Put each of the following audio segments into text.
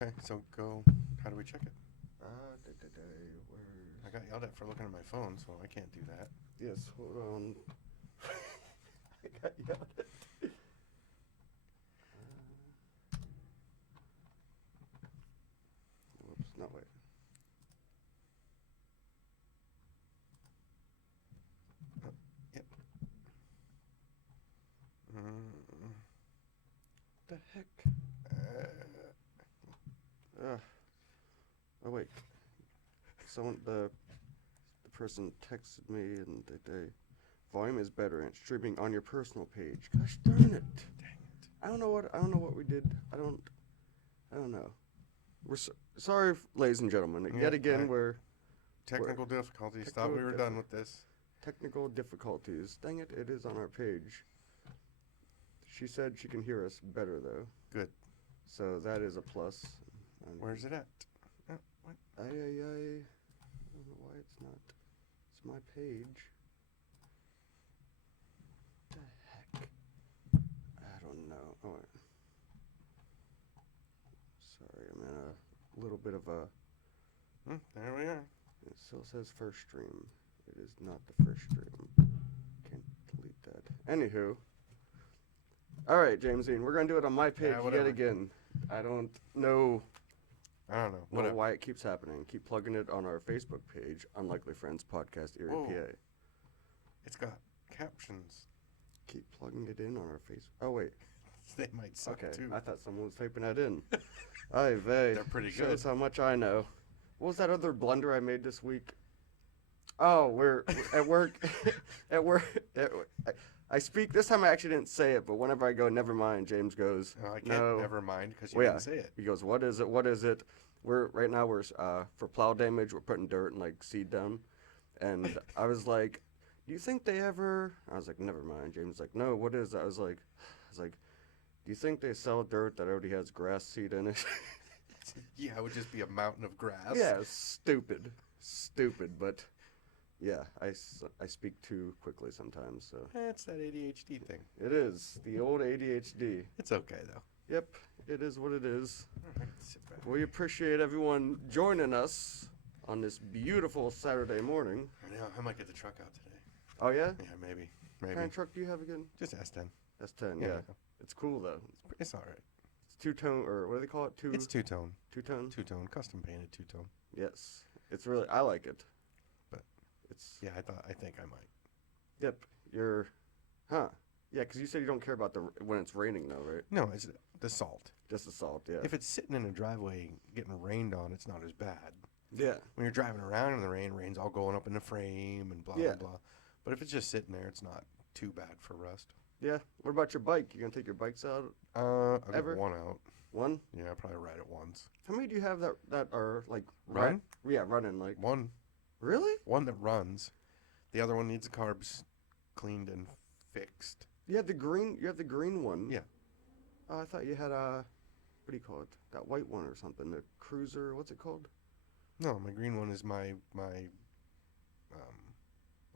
Okay, so go. How do we check it? Where? I got yelled at for looking at my phone, so I can't do that. Yes, hold on. I got yelled at. Whoops, no, wait. Yep. The heck? Oh, wait. The person texted me and they volume is better and it's streaming on your personal page. Gosh darn it. Dang it. I don't know what we did. I don't know. We're sorry, ladies and gentlemen. Yeah, Yet again, we're Technical difficulties. Technical Thought we were done with this. technical difficulties. Dang it, it is on our page. She said she can hear us better though. Good. So that is a plus. Where's it at? Oh, what? I don't know why it's not. It's my page. The heck? I don't know. Oh, wait. Sorry, I'm in a little bit of a. There we are. It still says first stream. It is not the first stream. Can't delete that. Anywho. Alright, Jamesine, we're gonna do it on my page yet again. I don't know Whatever. why it keeps happening. Keep plugging it on our Facebook page, Unlikely Friends Podcast Erie, Whoa. PA. It's got captions. Keep plugging it in on our Facebook. Oh, wait. They might suck Okay, too. I thought someone was typing that in. Ay vey. They're pretty Shows good. how much I know. What was that other blunder I made this week? Oh, we're at work. I speak. This time I actually didn't say it, but whenever I go, never mind, James goes, I can't no. never mind because you Well, didn't say it. He goes, what is it? What is it? Right now we're for plow damage. We're putting dirt and like seed down, and I was like, do you think they ever? I was like, never mind. James was like, no. What is that? I was like, do you think they sell dirt that already has grass seed in it? Yeah, it would just be a mountain of grass. Yeah, stupid, but yeah, I speak too quickly sometimes. So It's that ADHD thing. it is the old ADHD. It's okay though. Yep, it is what it is. All right, sit back. We appreciate everyone joining us on this beautiful Saturday morning. I know. I might get the truck out today. Oh yeah? Yeah, maybe. What kind of truck do you have again? Just S10. S10, yeah. It's cool though. It's all right. It's two-tone, or what do they call it? It's two-tone. Two-tone? Two-tone. Custom painted two-tone. Yes. It's really, I like it. But it's. Yeah, I think I might. Yep. Huh. Yeah, because you said you don't care about when it's raining though, right? No, it's the salt. Just the salt, yeah. If it's sitting in a driveway getting rained on, it's not as bad. Yeah. When you're driving around in the rain, rain's all going up in the frame and blah, Yeah. blah, blah. But if it's just sitting there, it's not too bad for rust. Yeah. What about your bike? You gonna take your bikes out? I'll Ever? get one out. One? Yeah, I'll probably ride it once. How many do you have that are like Run? Yeah, running like. One. Really? One that runs. The other one needs the carbs cleaned and fixed. You have the green one. Yeah. Oh, I thought you had what do you call it? That white one or something. The cruiser. What's it called? No, my green one is my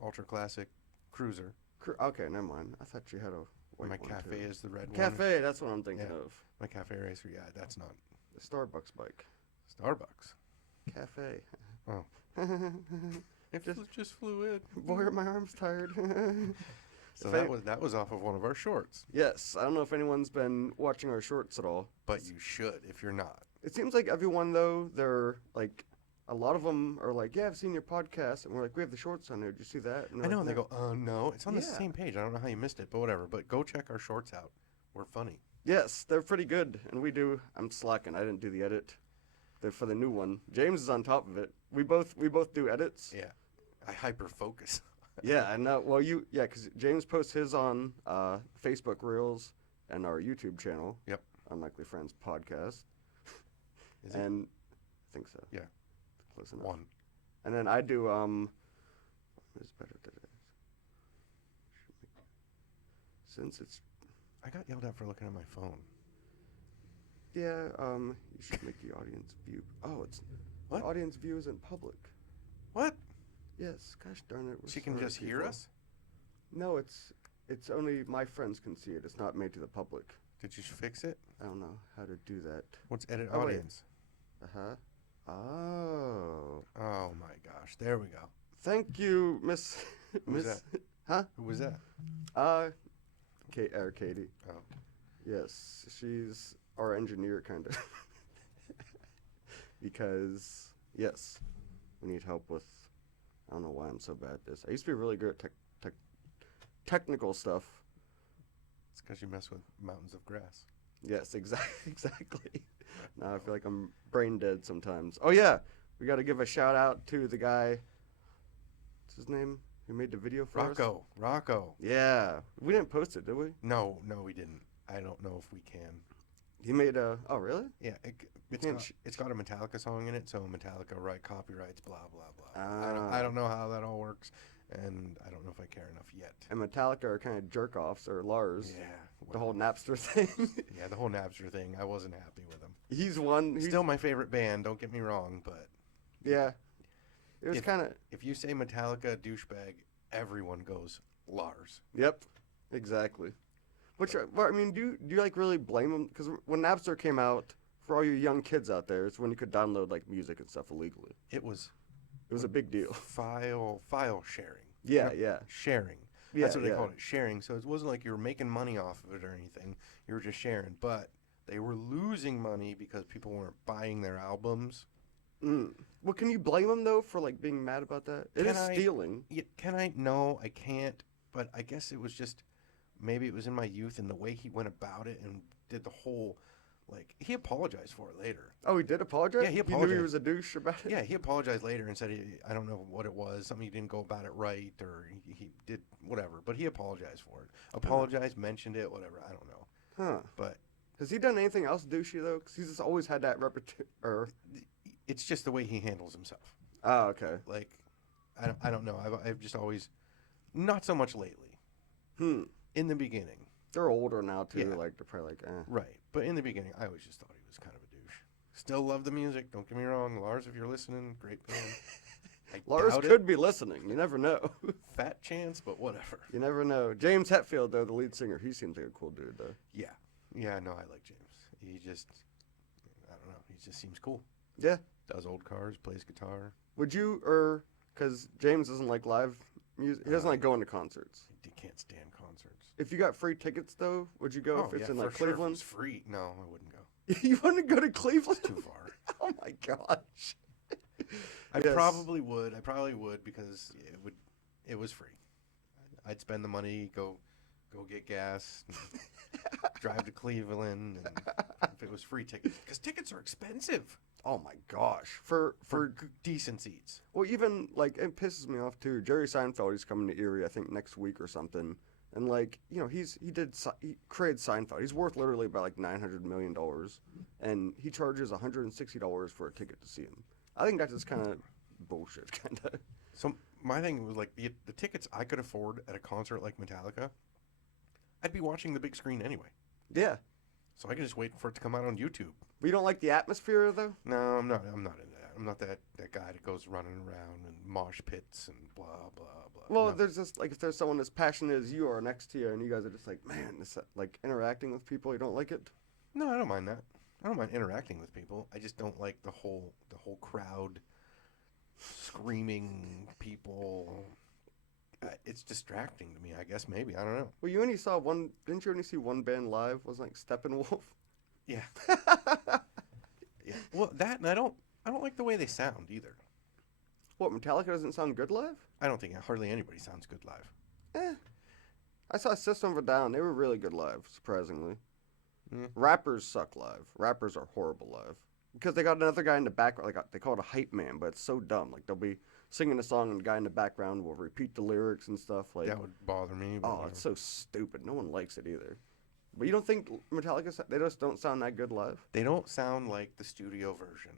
ultra classic cruiser. Okay, never mind. I thought you had a white My one cafe too. is the red one. Cafe. That's what I'm thinking Yeah. of. My cafe racer. Yeah, that's not The Starbucks bike. Starbucks. Cafe. Oh. It just flew in. Boy, are my arms tired. So that was off of one of our shorts. Yes, I don't know if anyone's been watching our shorts at all. But you should if you're not. It seems like everyone though, they're like, a lot of them are like, yeah, I've seen your podcast, and we're like, we have the shorts on there. Did you see that? And I know, like, and they "No." go, no, it's on the Yeah. same page. I don't know how you missed it, but whatever. But go check our shorts out. We're funny. Yes, they're pretty good, and we do. I'm slacking. I didn't do the edit. They're for the new one. James is on top of it. We both do edits. Yeah. I hyper focus. Yeah, I know. Well, because James posts his on Facebook Reels and our YouTube channel. Yep. Unlikely Friends Podcast. Is And I think so. Yeah. Close enough. One. And then I do it's better today. Since it's I got yelled at for looking at my phone. yeah, you should make the audience view. Oh, it's What? The audience view isn't public. What? Yes, gosh darn it. we're She can sorry, just hear people. us? No, it's only my friends can see it. It's not made to the public. Did you fix it? I don't know how to do that. What's edit Oh, wait. audience? Uh-huh. Oh. Oh my gosh, there we go. Thank you, Miss Who was Miss that? Huh? Who was that? Uh Katie. Oh, Yes, she's our engineer kind of. Because yes, we need help with I don't know why I'm so bad at this. I used to be really good at technical stuff. it's because you mess with mountains of grass. Yes, exactly. Now I feel like I'm brain dead sometimes. Oh yeah, we got to give a shout out to the guy. What's his name? Who made the video for us? Rocco. Yeah, we didn't post it, did we? No, we didn't. I don't know if we can. He made a. Oh really? Yeah, it's got a Metallica song in it, so Metallica copyrights, blah blah blah. I don't know how that all works, and I don't know if I care enough yet. And Metallica are kind of jerk offs, or Lars. Yeah, The whole Napster thing. yeah, the whole Napster thing. I wasn't happy with him. He's one. Still my favorite band. Don't get me wrong, but yeah, it was kind of. If you say Metallica douchebag, everyone goes Lars. Yep, exactly. Which I mean, do you like really blame him? Because when Napster came out, for all you young kids out there, it's when you could download like music and stuff illegally. It was a big deal. File sharing. Yeah, Yep. yeah. Sharing. Yeah, That's what they yeah. called it, sharing. So it wasn't like you were making money off of it or anything. You were just sharing. But they were losing money because people weren't buying their albums. Well, can you blame him though for like being mad about that? It is stealing. Can I? No, I can't. But I guess it was just maybe it was in my youth and the way he went about it and did the whole like he apologized for it later. Oh, he did apologize. Yeah, he You knew apologized. he was a douche about it. Yeah, he apologized later and said I don't know what it was, something he didn't go about it right, or he did whatever. But he apologized for it. Apologized, mentioned it, whatever. I don't know. Huh? But Has he done anything else douchey though? Because he's just always had that reputation. it's just the way he handles himself. Oh, okay. Like I don't know. I've just always not so much lately. In the beginning. They're older now too. Yeah. Like they're probably like, eh. Right. But in the beginning, I always just thought he was kind of a douche. Still love the music. Don't get me wrong. Lars, if you're listening, great band. Lars could be listening. You never know. Fat chance, but whatever. You never know. James Hetfield, though, the lead singer, he seems like a cool dude, though. Yeah. Yeah, no, I like James. He just, I don't know. He just seems cool. Yeah. Does old cars, plays guitar. Would you, because James doesn't like live music, he doesn't like going to concerts. He can't stand concerts. If you got free tickets, though, would you go if it's in, like, for sure, if it Cleveland? was free. No, I wouldn't go. You wouldn't go to Cleveland? It's too far. Oh, my gosh. I Yes. probably would because it was free. I'd spend the money, go get gas, drive to Cleveland, and if it was free tickets, because tickets are expensive Oh, my gosh. For decent seats. well, even, like, it pisses me off, too. Jerry Seinfeld, he's coming to Erie, I think, next week or something. And, like, you know, he created Seinfeld. He's worth literally about, like, $900 million. And he charges $160 for a ticket to see him. I think that's just kind of bullshit, kind of. So my thing was, like, the tickets I could afford at a concert like Metallica, I'd be watching the big screen anyway. Yeah. So I could just wait for it to come out on YouTube. But you don't like the atmosphere, though? No, I'm not into that. I'm not that guy that goes running around and mosh pits and blah, blah, blah. Well, No. there's just, like, if there's someone as passionate as you are next to you and you guys are just like, man, this, like, interacting with people, you don't like it? No, I don't mind that. I don't mind interacting with people. I just don't like the whole crowd screaming people. It's distracting to me, I guess, maybe. I don't know. Well, didn't you only see one band live? Was it, like Steppenwolf? Yeah. Yeah. Well, that, and I don't like the way they sound either. What, Metallica doesn't sound good live? I don't think hardly anybody sounds good live. I saw System of a Down. They were really good live, surprisingly. Mm. Rappers suck live. Rappers are horrible live. Because they got another guy in the background, like they call it a hype man, but it's so dumb. Like they'll be singing a song and the guy in the background will repeat the lyrics and stuff. Like, That would bother me. But oh, whatever. it's so stupid. No one likes it either. But you don't think Metallica, they just don't sound that good live? They don't sound like the studio version.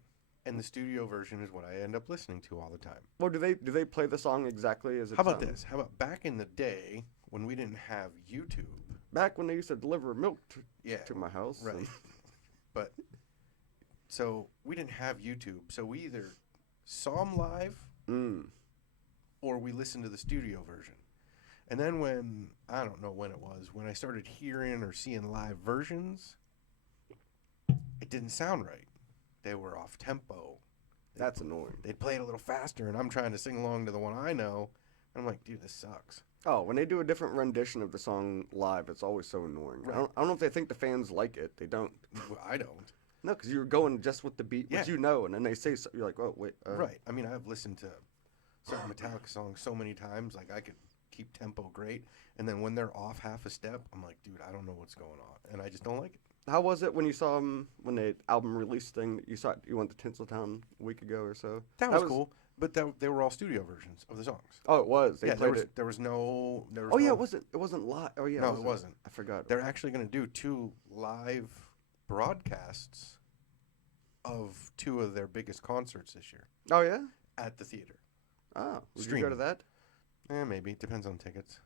And the studio version is what I end up listening to all the time. Well, do they play the song exactly as it How about sounds? this? How about back in the day when we didn't have YouTube? Back when they used to deliver milk Yeah. to my house. Right. and- But so we didn't have YouTube, so we either saw them live or we listened to the studio version. And then when I don't know when it was, when I started hearing or seeing live versions, it didn't sound right. they were off tempo. That's annoying. They'd play it a little faster, and I'm trying to sing along to the one I know. And I'm like, dude, this sucks. Oh, when they do a different rendition of the song live, it's always so annoying. Right. I don't know if they think the fans like it. They don't. Well, I don't. No, because you're going just with the beat, which you know, and then they say so, you're like, oh, wait. Right. I mean, I've listened to certain Metallica songs so many times, like I could keep tempo great, and then when they're off half a step, I'm like, dude, I don't know what's going on, and I just don't like it. How was it when you saw them, when the album release thing, you went to Tinseltown a week ago or so? That was cool, but they were all studio versions of the songs. Oh, it was. They played it. There was no. Yeah, it wasn't live. Oh yeah, no, it wasn't. I forgot. They're actually going to do 2 live broadcasts of 2 of their biggest concerts this year. Oh yeah, at the theater. Oh, would you go to that? Maybe. Depends on tickets.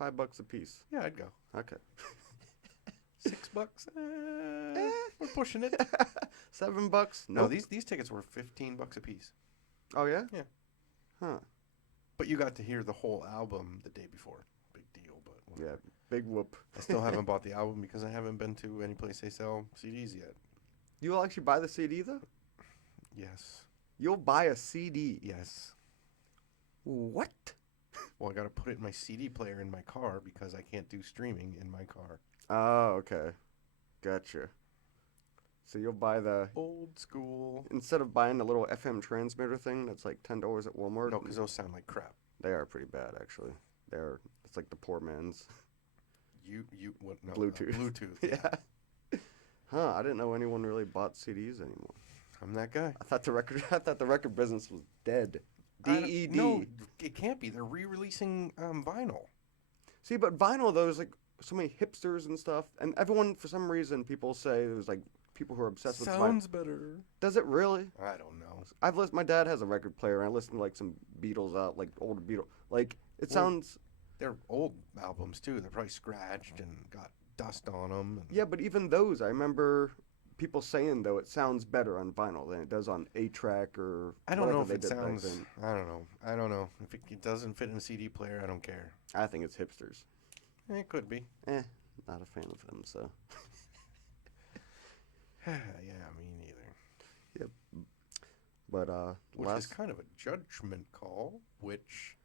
$5 a piece. Yeah, I'd go. Okay. $6. We're pushing it. $7. No, these tickets were $15 a piece. Oh yeah. Yeah. Huh. But you got to hear the whole album the day before. Big deal, but whatever. Yeah, big whoop. I still haven't bought the album because I haven't been to any place they sell CDs yet. You'll actually buy the CD though? Yes. You'll buy a CD? Yes. What? Well, I got to put it in my CD player in my car because I can't do streaming in my car. Oh, okay. Gotcha. So you'll buy the... Old school. Instead of buying the little FM transmitter thing that's like $10 at Walmart. No, because those sound like crap. They are pretty bad, actually. It's like the poor man's... What? No, Bluetooth. Bluetooth. Yeah. Huh, I didn't know anyone really bought CDs anymore. I'm that guy. I thought the record business was dead. DED. No, it can't be. They're re-releasing vinyl. See, but vinyl, though, is like so many hipsters and stuff. And everyone, for some reason, people say there's like people who are obsessed with vinyl. Sounds better. Does it really? I don't know. My dad has a record player, and I listen to like some Beatles out, like old Beatles. Like, it sounds... They're old albums, too. They're probably scratched and got dust on them. Yeah, but even those, I remember... people saying, though, it sounds better on vinyl than it does on 8-track or I don't know if it did back sounds... then. I don't know. If it doesn't fit in a CD player, I don't care. I think it's hipsters. It could be. Not a fan of them, so... Yeah, me neither. Yep. But, Which is kind of a judgment call, which...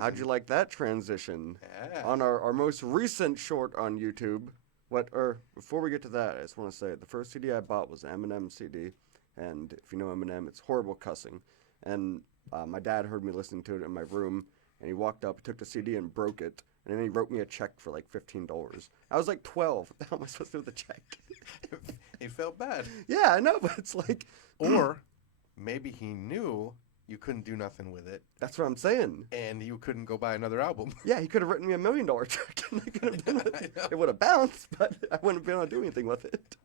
How'd you like that transition? Yeah. On our most recent short on YouTube... Before we get to that, I just want to say the first CD I bought was an Eminem CD, and if you know Eminem, it's horrible cussing. And my dad heard me listening to it in my room, and he walked up, took the CD, and broke it, and then he wrote me a check for like $15. I was like 12. What the hell am I supposed to do with the check? It felt bad. Yeah, I know, but it's like... Or maybe he knew you couldn't do nothing with it. That's what I'm saying. And you couldn't go buy another album. Yeah, he could have written me $1 million check, and I could have done it. It would have bounced, but I wouldn't have been able to do anything with it.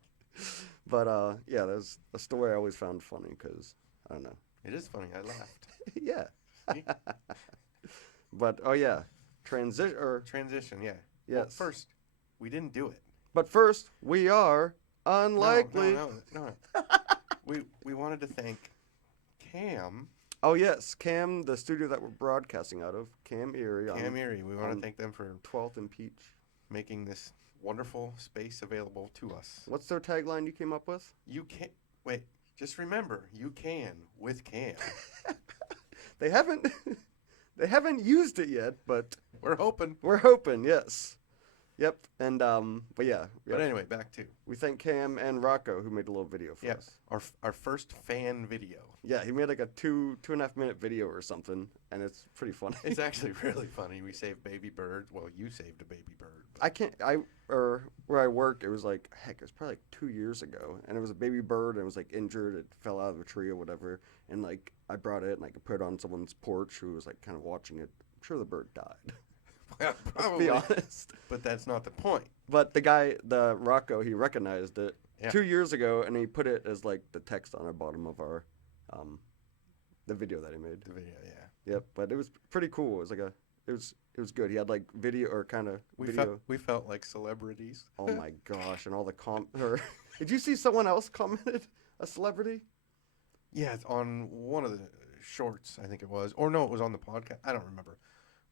But, yeah, there's a story I always found funny, because, I don't know. It is funny. I laughed. Yeah. But, oh, yeah. Transition, yeah. Yes. Well, first, we didn't do it. But first, we are unlikely. No. We wanted to thank Cam. Oh, yes. Cam, the studio that we're broadcasting out of. Cam Erie. We want to thank them for 12th and Peach. Making this wonderful space available to us. What's their tagline you came up with? You can... Wait, just remember, you can with Cam. They haven't used it yet, but... We're hoping. We're hoping, yes. Yep, and, but yeah. But anyway, back to... We thank Cam and Rocco, who made a little video for us. Our first fan video. Yeah, he made like a 2.5 minute video or something, and it's pretty funny. It's actually really funny. We saved baby birds. Well, you saved a baby bird. Where I work, it was like, heck, it was probably like 2 years ago, and it was a baby bird, and it was like injured, it fell out of a tree or whatever, and like, I brought it, and I could put it on someone's porch who was like kind of watching it. I'm sure the bird died. Well, probably. Let's be honest. But that's not the point. But the Rocco, he recognized it 2 years ago, and he put it as like the text on the bottom of our, the video that he made. The video, yeah. Yep, but it was pretty cool. It was like it was good. He had like video or kind of video. We felt like celebrities. Oh my gosh, and all the Did you see someone else commented? A celebrity? Yeah, it's on one of the shorts, I think it was. Or no, it was on the podcast. I don't remember.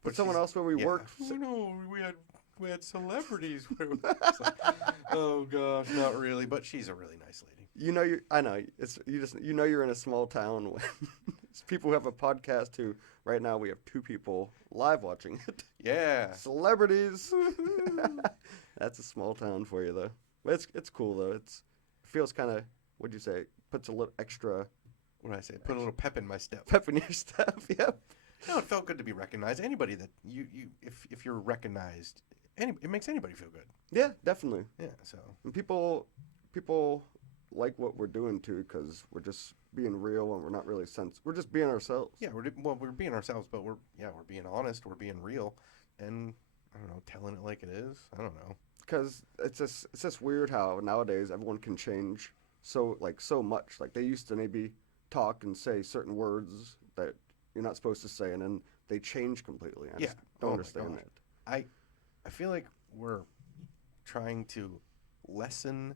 But someone else where we worked. Oh, no, we had celebrities. Where it was like, oh gosh, not really. But she's a really nice lady. I know it's you're in a small town when it's people who have a podcast who right now we have 2 people live watching it. Yeah. Celebrities. That's a small town for you though. But it's cool though. It feels kind of, what'd you say? Puts a little extra. What did I say? Put a little pep in my step. Pep in your step. Yep. No, it felt good to be recognized. Anybody that if you're recognized, it makes anybody feel good. Yeah, definitely. Yeah. So. And people like what we're doing too, because we're just being real and we're not really we're just being ourselves. Yeah, we're being ourselves, but we're being honest, we're being real, and I don't know, telling it like it is. I don't know. Because it's just weird how nowadays everyone can change so much. Like they used to maybe talk and say certain words that you're not supposed to say, and then they change completely. I just don't understand that. I feel like we're trying to lessen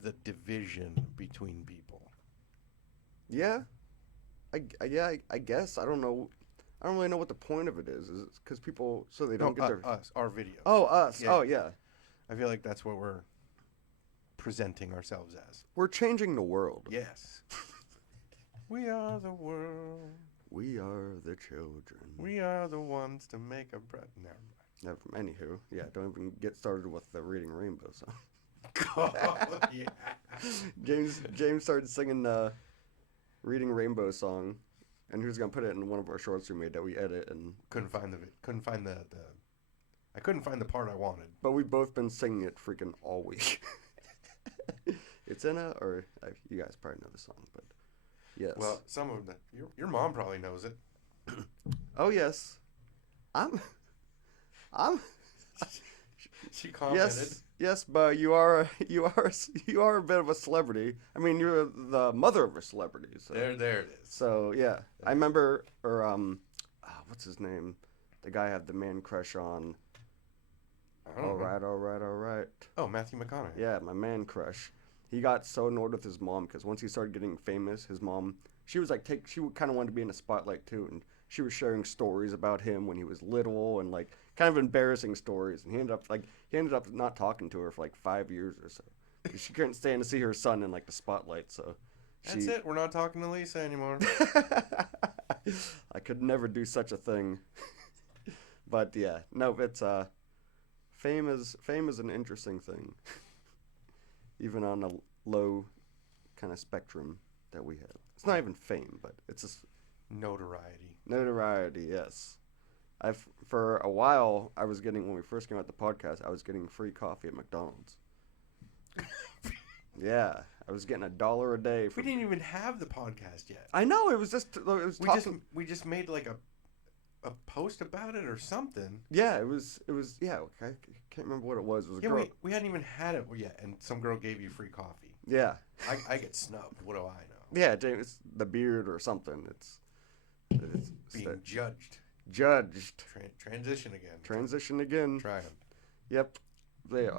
the division between people. Yeah, I guess I don't know. I don't really know what the point of it is. Is it because people so they don't get their our videos? Oh, us. Yeah. Oh, yeah. I feel like that's what we're presenting ourselves as. We're changing the world. Yes. We are the world. We are the children. We are the ones to make a breath. Never mind. Anywho, yeah, don't even get started with the Reading Rainbow song. Oh, yeah. James started singing the Reading Rainbow song, and he was gonna put it in one of our shorts we made that we edit, and couldn't find I couldn't find the part I wanted. But we've both been singing it freaking all week. It's in you guys probably know the song, but yes. Well, some of them. Your mom probably knows it. Oh yes, I'm. She commented. Yes, but you are a bit of a celebrity. I mean, you're the mother of a celebrity. So. There it is. So yeah, I remember, what's his name? The guy I had the man crush on. All right. Oh, Matthew McConaughey. Yeah, my man crush. He got so annoyed with his mom because once he started getting famous, his mom, she was like, she kind of wanted to be in the spotlight too, and she was sharing stories about him when he was little and like kind of embarrassing stories, and he ended up not talking to her for like 5 years or so. She couldn't stand to see her son in like the spotlight, so. That's it. We're not talking to Lisa anymore. I could never do such a thing. But yeah, no, it's fame is an interesting thing. Even on a low kind of spectrum that we have. It's not even fame, but it's just notoriety. Notoriety, yes. For a while I was getting, when we first came out the podcast, I was getting free coffee at McDonald's. Yeah, I was getting $1 a day. We didn't even have the podcast yet. I know, it was we just made like a post about it or something. Yeah, it was yeah, I can't remember what it was. It was a girl. We hadn't even had it yet, and some girl gave you free coffee. Yeah. I get snubbed. What do I know? Yeah, James, the beard or something. It's being judged. Transition again. Trying. Yep.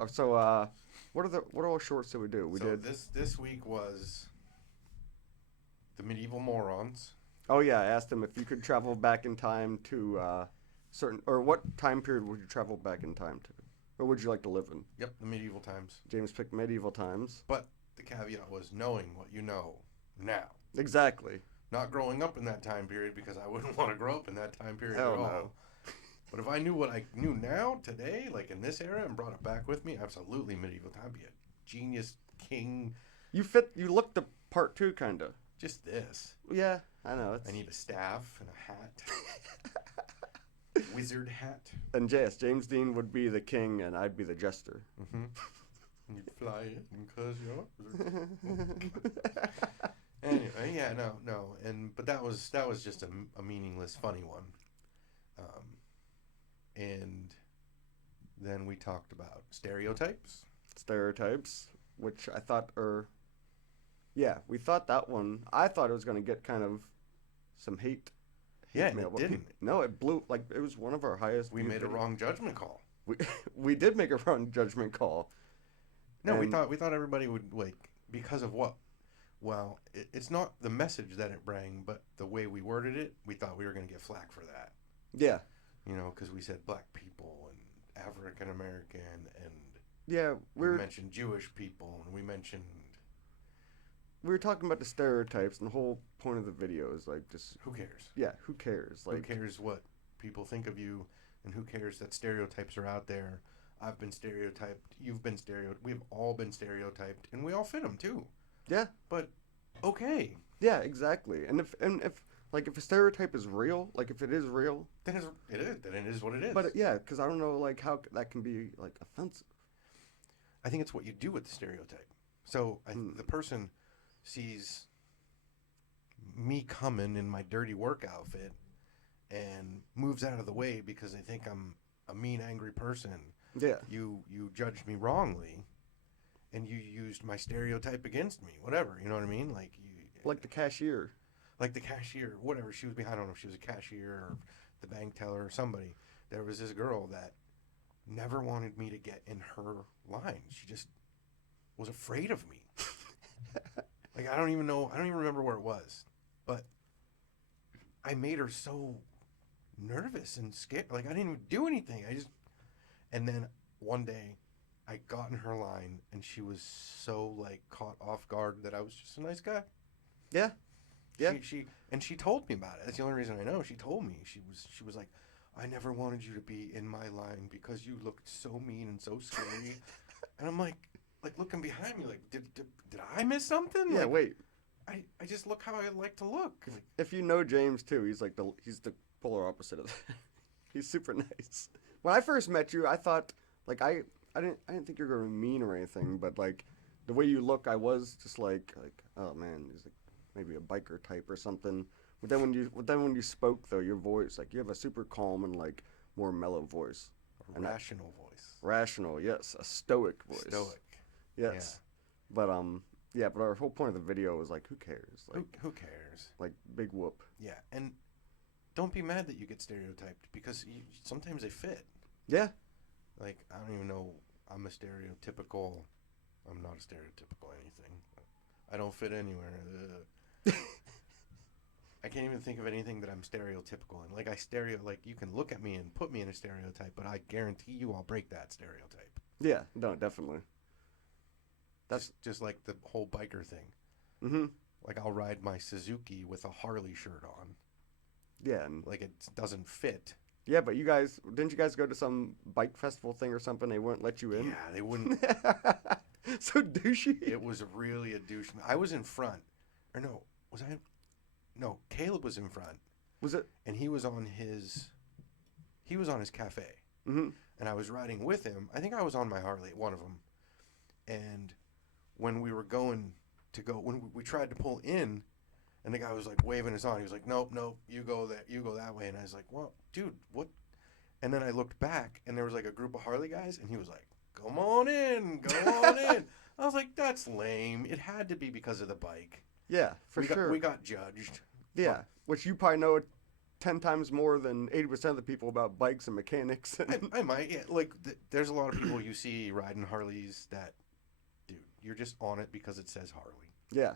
So what all shorts did we do? This week was the medieval morons. Oh yeah, I asked him if you could travel back in time to what time period would you travel back in time to? Or would you like to live in? Yep, the medieval times. James picked medieval times. But the caveat was knowing what you know now. Exactly. Not growing up in that time period, because I wouldn't want to grow up in that time period Hell at all. No. But if I knew what I knew now, today, like in this era, and brought it back with me, absolutely medieval time. Be a genius king. You look the part too, kind of. Just this. Yeah, I know. I need a staff and a hat. Wizard hat. And yes, James Dean would be the king, and I'd be the jester. Mm-hmm. You'd fly in because you're. Anyway, yeah, no, but that was just a meaningless, funny one. And then we talked about stereotypes. Stereotypes, which I thought we thought that one. I thought it was going to get kind of some hate. Yeah, and it didn't. No, it blew. Like, it was one of our highest. We made a wrong judgment call. We did make a wrong judgment call. No, we thought everybody would, like, because of what? Well, it's not the message that it brought, but the way we worded it. We thought we were going to get flack for that. Yeah. You know, because we said black people and African American and yeah, we mentioned Jewish people and we mentioned we were talking about the stereotypes, and the whole point of the video is like just Who cares? yeah, who cares? Like Who cares what people think of you, and who cares that stereotypes are out there? I've been stereotyped. You've been stereotyped. We've all been stereotyped, and we all fit them too. yeah, But okay, yeah, exactly. And if a stereotype is real, like if it is real, then it is. Then it is what it is. but yeah, because I don't know like how that can be like offensive. I think it's what you do with the stereotype. So the person sees me coming in my dirty work outfit and moves out of the way because they think I'm a mean, angry person. Yeah, You judged me wrongly, and you used my stereotype against me. Whatever, you know what I mean? like the cashier. Like the cashier, whatever she was. I don't know if she was a cashier or the bank teller or somebody. There was this girl that never wanted me to get in her line. She just was afraid of me. Like I don't even remember where it was, but I made her so nervous and scared. Like I didn't even do anything. And then one day I got in her line and she was so like caught off guard that I was just a nice guy. Yeah, yeah. She told me about it. That's the only reason I know. She told me. She was like, I never wanted you to be in my line because you looked so mean and so scary. And I'm like looking behind me, like, did I miss something? Yeah, like, wait. I just look how I like to look. Like, If you know James too, he's the polar opposite of that. He's super nice. When I first met you, I thought like I didn't think you were gonna be mean or anything, but like the way you look, I was just like oh man, he's like maybe a biker type or something. But then when you spoke though, your voice, like you have a super calm and like more mellow voice. a rational voice. Rational, yes, a stoic voice. Stoic. Yes. Yeah. But our whole point of the video was like, who cares? Like, Who cares? like big whoop. Yeah, and don't be mad that you get stereotyped because sometimes they fit. Yeah. Like I don't even know. I'm not a stereotypical anything. I don't fit anywhere. I can't even think of anything that I'm stereotypical in. Like you can look at me and put me in a stereotype, but I guarantee you I'll break that stereotype. Yeah. No, definitely. That's just like the whole biker thing. Mm-hmm. Like I'll ride my Suzuki with a Harley shirt on. Yeah. And Like it doesn't fit. yeah, but didn't you guys go to some bike festival thing or something? They wouldn't let you in. Yeah, they wouldn't. So douchey. It was really a douche. I was in front. Or no, was I? No, Caleb was in front. Was it? And he was on his cafe. Mm-hmm. And I was riding with him. I think I was on my Harley, one of them. And when we were when we tried to pull in, and the guy was like waving us on. He was like, nope, you go that way. And I was like, well, dude, what? And then I looked back, and there was like a group of Harley guys, and he was like, come on in. I was like, that's lame. It had to be because of the bike. Yeah, for sure. We got judged. Yeah, which you probably know 10 times more than 80% of the people about bikes and mechanics. I might, yeah. Like, there's a lot of people you see riding Harleys that, dude, you're just on it because it says Harley. Yeah.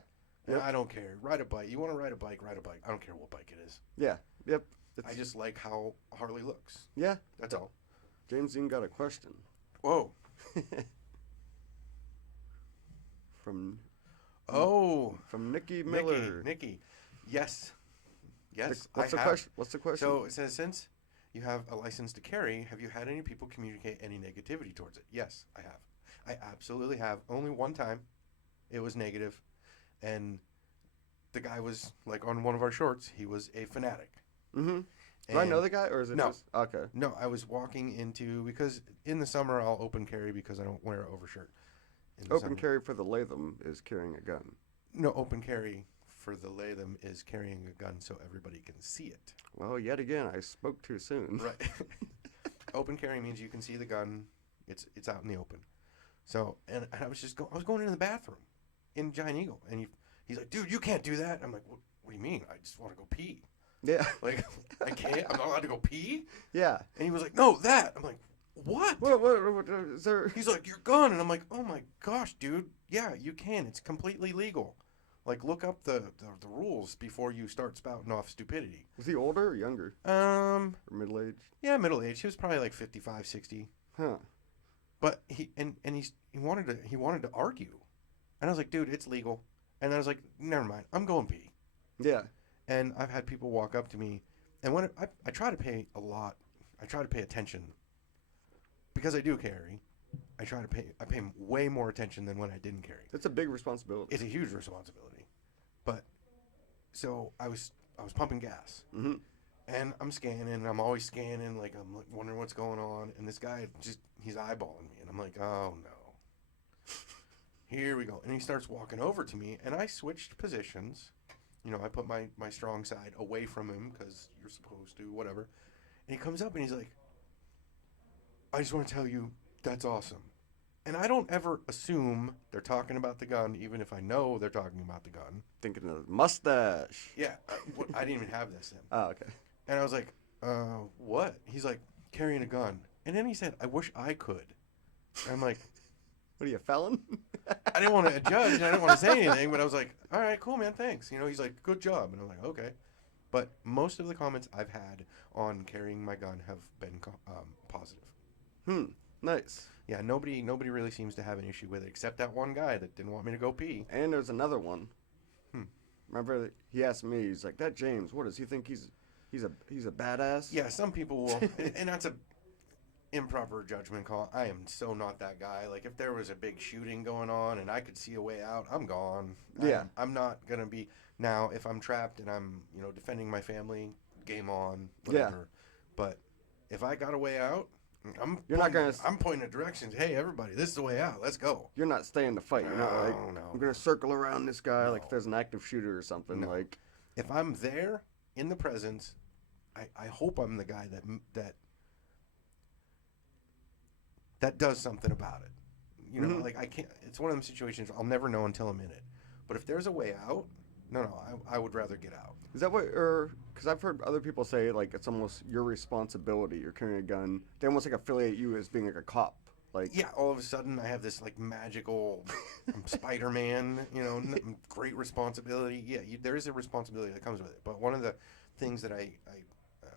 And I don't care. Ride a bike. You want to ride a bike, ride a bike. I don't care what bike it is. Yeah. Yep. I just like how Harley looks. Yeah. That's all. James even got a question. Whoa. From Nikki Nikki, Miller. Nikki. Yes. What's the question? What's the question? So it says, since you have a license to carry, have you had any people communicate any negativity towards it? Yes, I have. I absolutely have. Only one time. It was negative. And the guy was, like, on one of our shorts, he was a fanatic. Mm-hmm. Do I know the guy, or is it no. just... Okay. No, I was walking into... Because in the summer, I'll open carry because I don't wear an overshirt. Open carry for the Latham is carrying a gun. No, open carry for the Latham is carrying a gun so everybody can see it. Well, yet again, I spoke too soon. Right. Open carry means you can see the gun. It's out in the open. So, and I was going into the bathroom in Giant Eagle, and he's like, dude, you can't do that. I'm like, what do you mean? I just want to go pee. Yeah. Like, I can't? I'm not allowed to go pee? Yeah. And he was like, no, that. I'm like, what? What is there? He's like, your gun. And I'm like, oh my gosh, dude. Yeah, you can. It's completely legal. Like, look up the rules before you start spouting off stupidity. Was he older or younger? Or middle-aged? Yeah, middle-aged. He was probably like 55, 60. Huh. But he wanted to argue. And I was like, dude, it's legal. And I was like, never mind, I'm going pee. Yeah. And I've had people walk up to me, and when I try to pay a lot, I try to pay attention because I do carry. I pay way more attention than when I didn't carry. That's a big responsibility. It's a huge responsibility. But so I was pumping gas, Mm-hmm. and I'm scanning. And I'm always scanning, like I'm wondering what's going on. And this guy he's eyeballing me, and I'm like, oh no, here we go. And he starts walking over to me, and I switched positions. You know, I put my strong side away from him because you're supposed to, whatever. And he comes up and he's like, I just want to tell you, that's awesome. And I don't ever assume they're talking about the gun, even if I know they're talking about the gun. Thinking of mustache. Yeah, I didn't even have this then. Oh, okay. And I was like, what? He's like, carrying a gun. And then he said, I wish I could. And I'm like, What are you, a felon? I didn't want to judge, and I didn't want to say anything, but I was like, all right, cool, man, thanks. You know, he's like, good job. And I'm like, okay. But most of the comments I've had on carrying my gun have been positive. Nice. Yeah, nobody really seems to have an issue with it, except that one guy that didn't want me to go pee. And there's another one. Hmm. Remember, he asked me, he's like, that James, what does he think he's a badass? Yeah, some people will, and that's a improper judgment call. I am so not that guy. Like, if there was a big shooting going on and I could see a way out, I'm gone. Yeah. I'm not going to be... Now, if I'm trapped and I'm, you know, defending my family, game on, whatever. Yeah. But if I got a way out, I'm pointing in directions. Hey, everybody, this is the way out. Let's go. You're not staying to fight. You're not like, no. I'm going to circle around this guy like if there's an active shooter or something. No. Like, if I'm there in the presence, I hope I'm the guy that does something about it. You know, like I can't. It's one of them situations I'll never know until I'm in it. But if there's a way out, no, I would rather get out. Is that what? Or because I've heard other people say like it's almost your responsibility. You're carrying a gun. They almost like affiliate you as being like a cop. Like, yeah, all of a sudden I have this like magical Spider-Man. You know, great responsibility. Yeah, there is a responsibility that comes with it. But one of the things that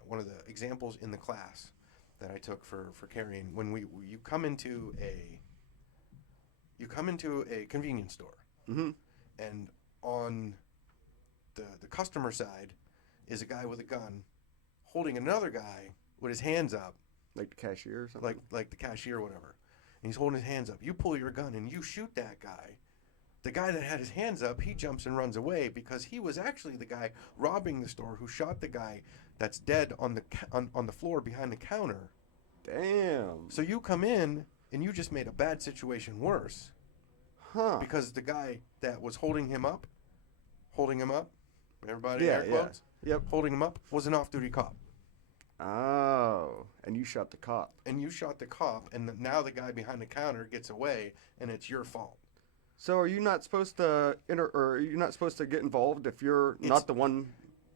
one of the examples in the class that I took for carrying, when you come into a convenience store, and on the customer side is a guy with a gun holding another guy with his hands up, like the cashier or something. Like the cashier or whatever, and he's holding his hands up. You pull your gun and you shoot that guy. The guy that had his hands up, he jumps and runs away because he was actually the guy robbing the store who shot the guy that's dead on the floor behind the counter. Damn. So you come in and you just made a bad situation worse. Huh. Because the guy that was holding him up, everybody air quotes, yep, holding him up, was an off-duty cop. Oh, and you shot the cop. And now the guy behind the counter gets away, and it's your fault. So are you not supposed to or are you not supposed to get involved if you're not the one?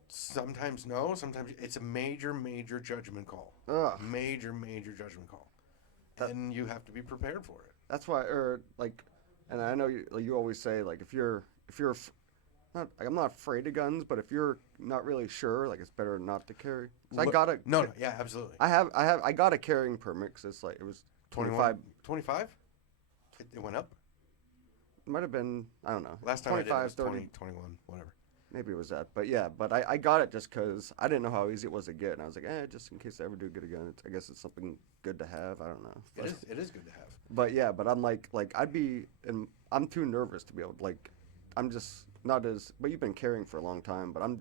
Sometimes no. Sometimes it's a major judgment call. Ugh. Major judgment call, and you have to be prepared for it. That's why, and I know you always say like if you're I'm not afraid of guns, but if you're not really sure, like it's better not to carry. So Yeah, absolutely. I got a carrying permit because it's like it was 25. 25? It went up. It might have been, I don't know. Last time 25, I did it was 20, 21, whatever. Maybe it was that, but I got it just because I didn't know how easy it was to get, and I was like, just in case I ever do get a gun, I guess it's something good to have. I don't know. It is good to have. But I'm like I'm too nervous to be able to, I'm just not as. But you've been carrying for a long time, but I'm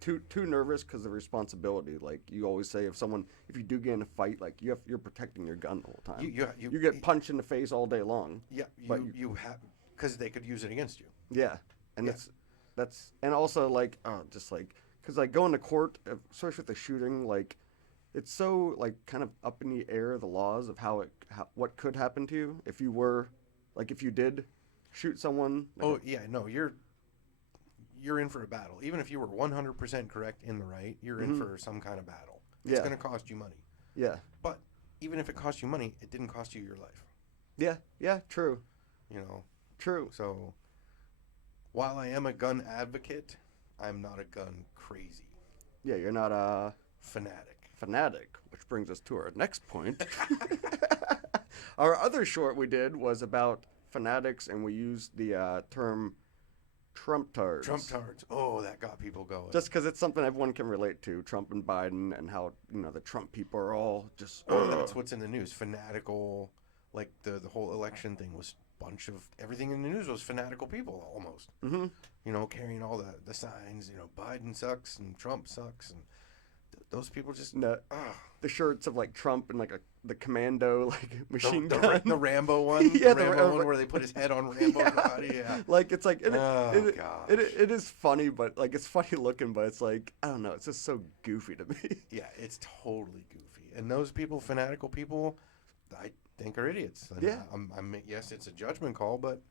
too nervous because of the responsibility. Like you always say, if you do get in a fight, like you're protecting your gun the whole time. You get punched in the face all day long. Yeah, you have, because they could use it against you. Yeah, and that's and also because going to court, especially with the shooting, it's so kind of up in the air, the laws of what could happen to you if you did shoot someone. You're in for a battle. Even if you were 100% correct in the right, you're in for some kind of battle. It's going to cost you money. Yeah. But even if it cost you money, it didn't cost you your life. Yeah, true. True. So while I am a gun advocate, I'm not a gun crazy. Yeah, you're not a fanatic. Which brings us to our next point. Our other short we did was about fanatics, and we used the term Trump tards. Trump tards. Oh, that got people going. Just because it's something everyone can relate to, Trump and Biden, and how, the Trump people are all just... Oh, that's what's in the news. Fanatical, like the whole election thing was bunch of... Everything in the news was fanatical people, almost. Mm-hmm. Carrying all the signs, Biden sucks and Trump sucks, and those people just... The shirts of, like, Trump and, like, the commando, like, machine gun. The Rambo one? Yeah, the Rambo one where they put his head on Rambo's body, yeah. Like, it's like... gosh. It is funny, but, like, it's funny looking, but it's like, I don't know, it's just so goofy to me. Yeah, it's totally goofy. And those people, fanatical people, I think are idiots. And yeah. Yes, it's a judgment call, but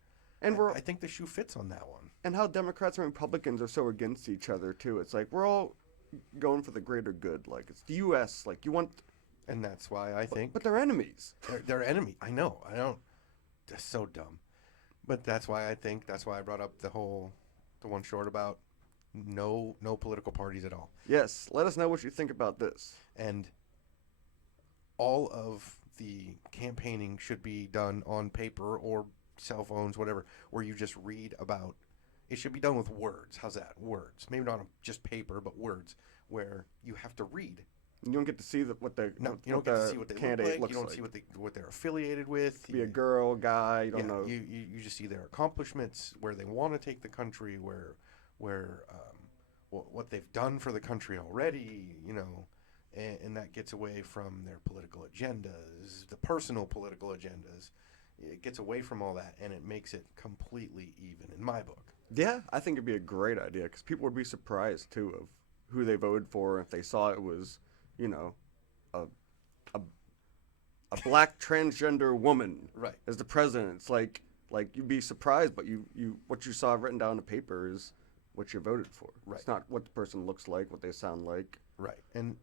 I think the shoe fits on that one. And how Democrats and Republicans are so against each other, too. It's like, we're all going for the greater good. Like, it's the U.S. Like, you want... And that's why I think... But they're enemies. They're enemy. I know. I don't... That's so dumb. But that's why I brought up the one short about no political parties at all. Yes. Let us know what you think about this. And all of the campaigning should be done on paper or cell phones, whatever, where you just read about... It should be done with words. How's that? Words. Maybe not on just paper, but words, where you have to read. You don't get to see what the you don't get to see what they look like. You don't see what they're affiliated with. Be a girl, guy. You don't know. You just see their accomplishments, where they want to take the country, what they've done for the country already. And that gets away from their political agendas, the personal political agendas. It gets away from all that, and it makes it completely even in my book. Yeah, I think it'd be a great idea, because people would be surprised, too, of who they voted for if they saw it was, a black transgender woman as the president. It's like you'd be surprised, but what you saw written down on the paper is what you voted for. Right. It's not what the person looks like, what they sound like. Right. And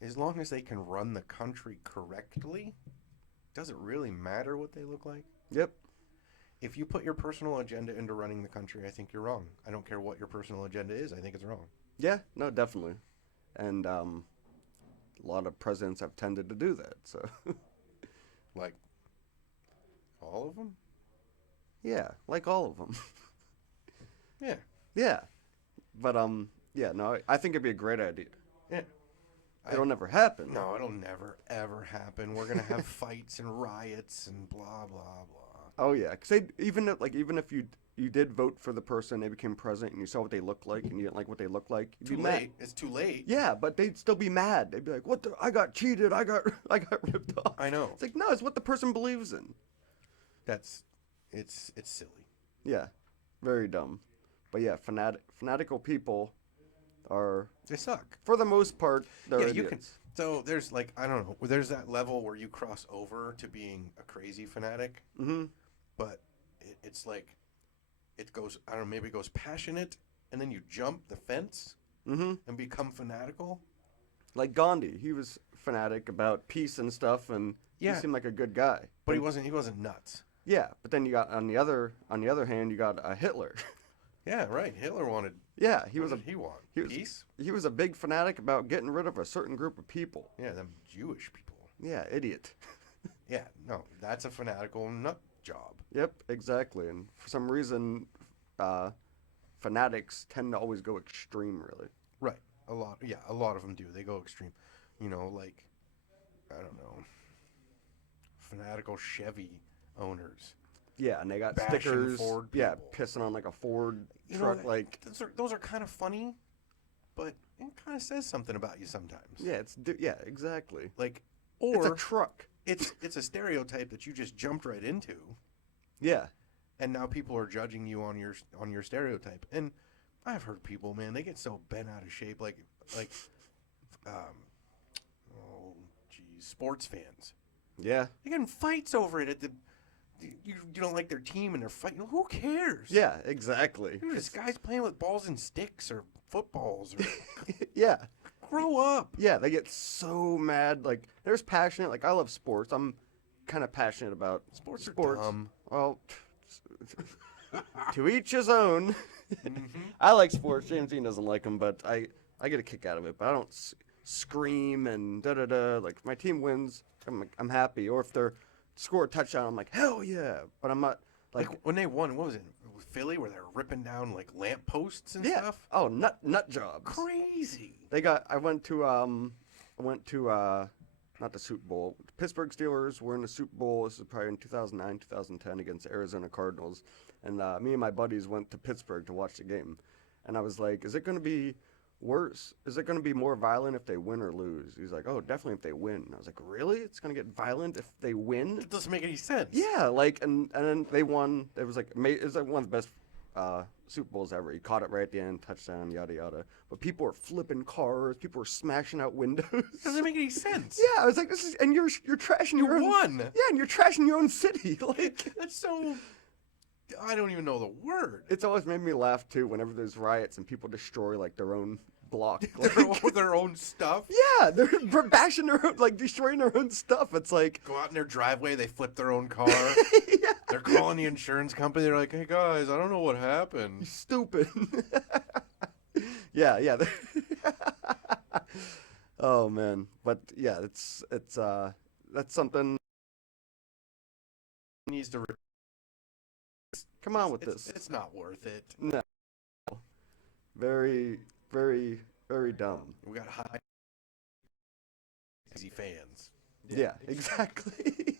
as long as they can run the country correctly, does it really matter what they look like? Yep. If you put your personal agenda into running the country, I think you're wrong. I don't care what your personal agenda is. I think it's wrong. Yeah, no, definitely. And a lot of presidents have tended to do that. So, like all of them? Yeah, like all of them. Yeah. Yeah. But yeah, no, I think it'd be a great idea. Yeah. It'll never happen. No, it'll never, ever happen. We're going to have fights and riots and blah, blah, blah. Oh, yeah. Because even if you did vote for the person, they became president, and you saw what they looked like, and you didn't like what they looked like, you'd be mad. It's too late. Yeah, but they'd still be mad. They'd be like, "What? I got cheated. I got ripped off." I know. It's like, no, it's what the person believes in. It's silly. Yeah, very dumb. But yeah, fanatical people they suck for the most part. They're idiots. You can. So there's I don't know. There's that level where you cross over to being a crazy fanatic. Mm-hmm. But it's like it goes. I don't know. Maybe it goes passionate, and then you jump the fence and become fanatical. Like Gandhi, he was fanatic about peace and stuff, and he seemed like a good guy. But he wasn't nuts. Yeah, but then you got on the other hand, you got Hitler. Yeah, right. Hitler wanted. Yeah, what did he want? Peace. He was a big fanatic about getting rid of a certain group of people. Yeah, them Jewish people. Yeah, idiot. Yeah, no, that's a fanatical nut job. Yep, exactly. And for some reason, fanatics tend to always go extreme, really. Right. A lot of them do. They go extreme. Like, I don't know, fanatical Chevy owners. Yeah, and they got bashing stickers. Ford yeah, people. pissing on like a Ford truck. Those are kind of funny, but it kind of says something about you sometimes. Yeah, exactly. Or it's a truck. It's a stereotype that you just jumped right into. Yeah. And now people are judging you on your stereotype. And I've heard people, man, they get so bent out of shape, sports fans. Yeah. They get in fights over it you don't like their team and they're fighting. Who cares? Yeah, exactly. This guy's playing with balls and sticks or footballs. Yeah. Grow up. Yeah, they get so mad. There's passionate. I love sports. I'm kind of passionate about sports. Are dumb. Well, to each his own. Mm-hmm. I like sports. James Dean doesn't like them, but I get a kick out of it. But I don't scream and da-da-da. If my team wins, I'm happy. Or if they're score a touchdown, I'm like, hell yeah. But I'm not, Like when they won, what was it? Philly, where they were ripping down like lamp posts and stuff. Oh, nut jobs. Crazy. I went to not the Super Bowl. Pittsburgh Steelers were in the Super Bowl. This is probably in 2009, 2010 against the Arizona Cardinals. And me and my buddies went to Pittsburgh to watch the game. And I was like, is it going to be worse? Is it going to be more violent if they win or lose? He's like, oh, definitely if they win. And I was like, really? It's going to get violent if they win? It doesn't make any sense. Yeah, like, and then they won. It was like one of the best Super Bowls ever. He caught it right at the end, touchdown, yada yada. But people were flipping cars. People were smashing out windows. It doesn't make any sense. Yeah, I was like, and you're trashing your own. You won. Yeah, and you're trashing your own city. Like, that's so. I don't even know the word. It's always made me laugh too whenever there's riots and people destroy like their own block, their own stuff. Yeah, they're bashing their own, like destroying their own stuff. It's like go out in their driveway, they flip their own car. Yeah. They're calling the insurance company. They're like, "Hey guys, I don't know what happened." You stupid. Yeah. Oh man, but yeah, it's that's something needs to. Come on with this. It's not worth it. No. Very, very, very dumb. We got high easy fans. Yeah, exactly.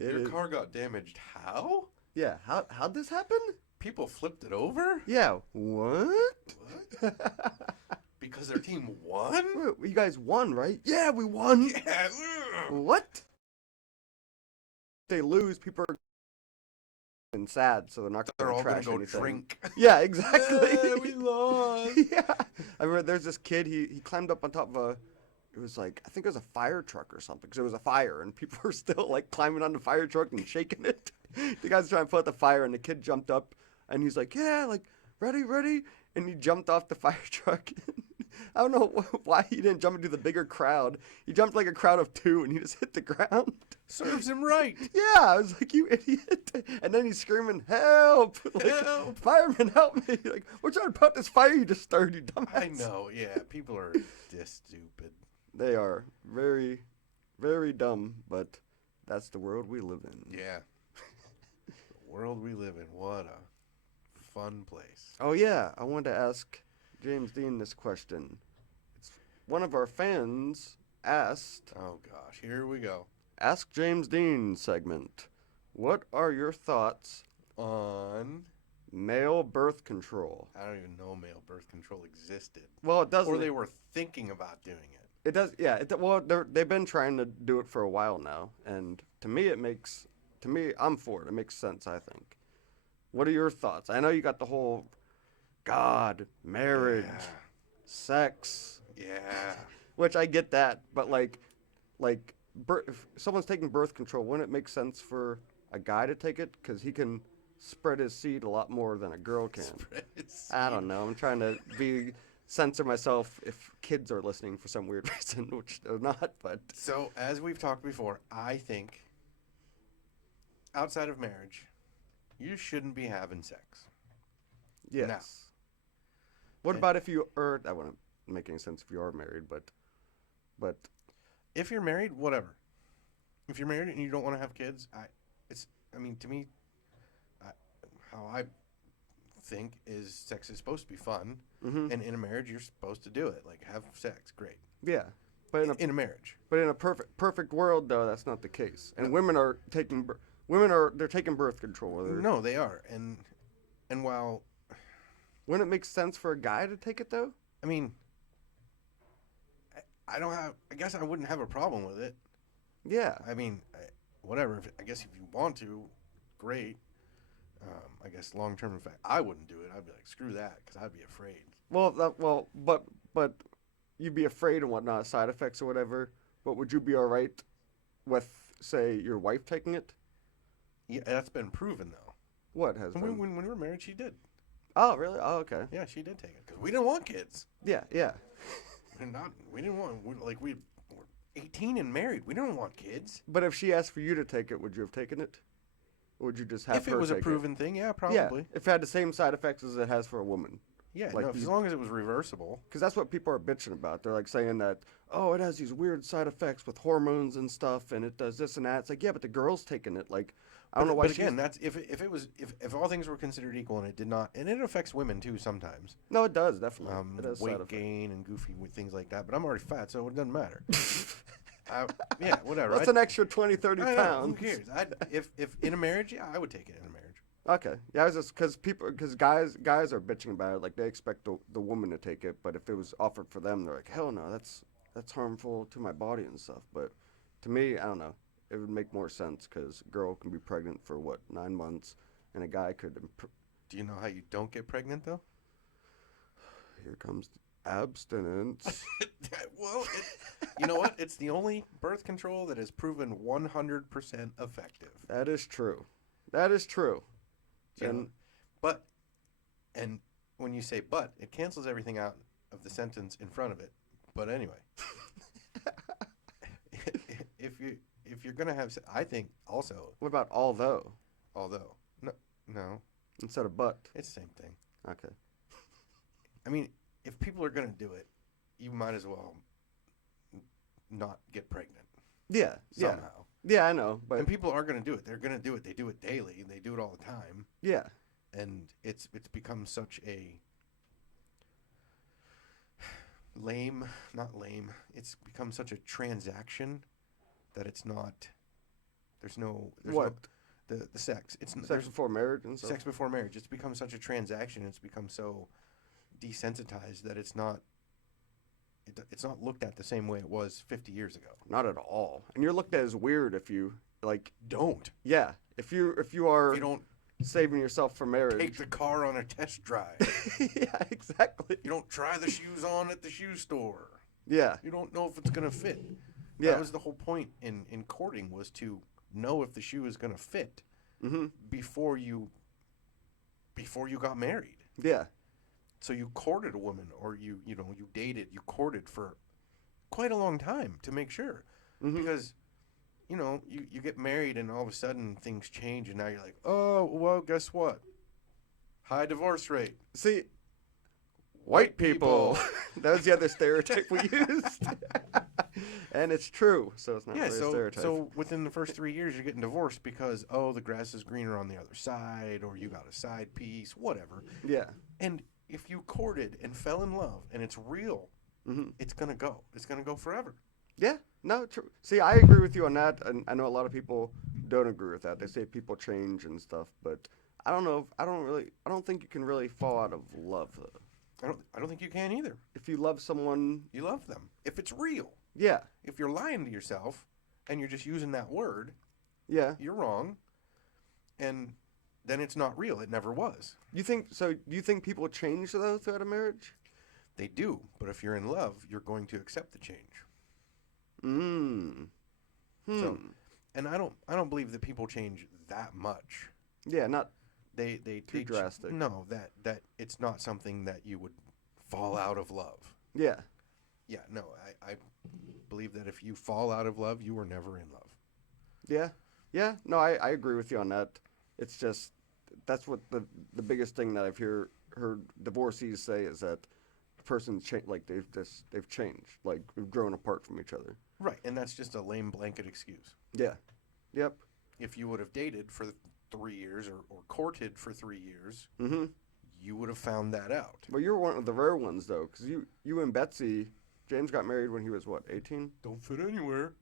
Your car got damaged. How? Yeah, how'd this happen? People flipped it over? Yeah. What? Because their team won? You guys won, right? Yeah, we won. Yeah. What? They lose, people are and sad, so they're not They're all trash gonna go anything. drink. Yeah, exactly. Yeah, we lost. Yeah. I remember there's this kid, he climbed up on top of it was like, I think it was a fire truck or something, because it was a fire, and people were still like climbing on the fire truck and shaking it. The guy's trying to put out the fire, and the kid jumped up, and he's like, yeah, like, ready, and he jumped off the fire truck. I don't know why he didn't jump into the bigger crowd. He jumped like a crowd of two, and he just hit the ground. Serves him right. Yeah, I was like, you idiot. And then he's screaming, help! Like, help! Fireman, help me! Like, we're trying to put out this fire you just started, you dumbass. I know, yeah. People are just stupid. They are very, very dumb, but that's the world we live in. Yeah. The world we live in. What a fun place. Oh, yeah. I wanted to ask James Dean this question. One of our fans asked... Oh, gosh. Here we go. Ask James Dean segment. What are your thoughts on male birth control? I don't even know male birth control existed. Well, it doesn't. Or they were thinking about doing it. It does, yeah. Well, they've been trying to do it for a while now, and to me, I'm for it. It makes sense, I think. What are your thoughts? I know you got the whole God, marriage, sex. Yeah. Which I get that, but like, if someone's taking birth control, wouldn't it make sense for a guy to take it? Because he can spread his seed a lot more than a girl can. Spread his seed. I don't know. I'm trying to censor myself if kids are listening for some weird reason, which they're not, but... So, as we've talked before, I think outside of marriage, you shouldn't be having sex. Yes. Now, what about if you are... That wouldn't make any sense if you are married, but... If you're married, whatever. If you're married and you don't want to have kids, to me, how I think is sex is supposed to be fun, and in a marriage you're supposed to do it, like have sex, great. Yeah, but in a marriage. But in a perfect world, though, that's not the case. And women are taking birth control. No, they are, and while wouldn't it make sense for a guy to take it though? I mean, I guess I wouldn't have a problem with it. Yeah. I mean, whatever. I guess if you want to, great. I guess long term, in fact, I wouldn't do it. I'd be like, screw that, because I'd be afraid. But you'd be afraid and whatnot, side effects or whatever. But would you be all right with, say, your wife taking it? Yeah, that's been proven though. What has been? When we were married, she did. Oh, really? Oh, okay. Yeah, she did take it because we didn't want kids. Yeah. We didn't want, we were 18 and married. We didn't want kids. But if she asked for you to take it, would you have taken it? Or would you just have her take it? If it was a proven thing, yeah, probably. Yeah, if it had the same side effects as it has for a woman. Yeah, like as long as it was reversible. Because that's what people are bitching about. They're like saying that, oh, it has these weird side effects with hormones and stuff, and it does this and that. It's like, yeah, but the girl's taking it. Like, I don't know why But again, that's if all things were considered equal and it did not, and it affects women too sometimes. No, it does, definitely. It does Weight gain and goofy things like that. But I'm already fat, so it doesn't matter. Yeah, whatever. What's an extra 20, 30 pounds? Who cares? If in a marriage, yeah, I would take it in a marriage. Okay. Yeah, I was just because guys are bitching about it. Like they expect the woman to take it, but if it was offered for them, they're like, hell no, that's harmful to my body and stuff. But to me, I don't know. It would make more sense because a girl can be pregnant for 9 months, and a guy could. Do you know how you don't get pregnant though? Here comes abstinence. Well, you know what? It's the only birth control that has proven 100% effective. That is true. That is true. And when you say "but," it cancels everything out of the sentence in front of it. But anyway, if you're gonna have, I think also. What about although? Although, no. Instead of but. It's the same thing. Okay. I mean, if people are gonna do it, you might as well not get pregnant. Yeah. Somehow. Yeah, I know. But and people are gonna do it. They're gonna do it. They do it daily, and they do it all the time. Yeah. And it's become such a not lame. It's become such a transaction that it's not. There's no the sex. It's sex before marriage and stuff. Sex before marriage. It's become such a transaction. It's become so desensitized that it's not looked at the same way it was 50 years ago. Not at all. And you're looked at as weird if you don't. Yeah. If you don't saving yourself for marriage. Take the car on a test drive. Yeah, exactly. You don't try the shoes on at the shoe store. Yeah. You don't know if it's going to fit. Yeah. That was the whole point in courting, was to know if the shoe is going to fit before you got married. Yeah. So you courted a woman, or you dated, you courted for quite a long time to make sure. Because you get married and all of a sudden things change, and now you're like, oh, well, guess what? High divorce rate. See, white people. That was the other stereotype we used. And it's true, so it's not really a stereotype. So within the first 3 years, you're getting divorced because, the grass is greener on the other side, or you got a side piece, whatever. Yeah. And if you courted and fell in love, and it's real, it's going to go. It's going to go forever. Yeah. No, true. See, I agree with you on that, and I know a lot of people don't agree with that. They say people change and stuff, but I don't know. I don't think you can really fall out of love, though. I don't think you can either. If you love someone, you love them. If it's real. Yeah. If you're lying to yourself and you're just using that word, yeah, you're wrong. And then it's not real. It never was. You think people change though throughout a marriage? They do, but if you're in love, you're going to accept the change. So, and I don't believe that people change that much. Yeah, not they too drastic. No, that it's not something that you would fall out of love. Yeah. Yeah, no, I believe that if you fall out of love, you were never in love. Yeah. Yeah, no, I agree with you on that. It's just that's what the biggest thing that I've heard divorcees say is that the person's they've changed, like we've grown apart from each other. Right, and that's just a lame blanket excuse. Yeah. Yep. If you would have dated for 3 years or courted for 3 years, you would have found that out. Well, you're one of the rare ones, though, because you and Betsy, James got married when he was, 18? Don't fit anywhere.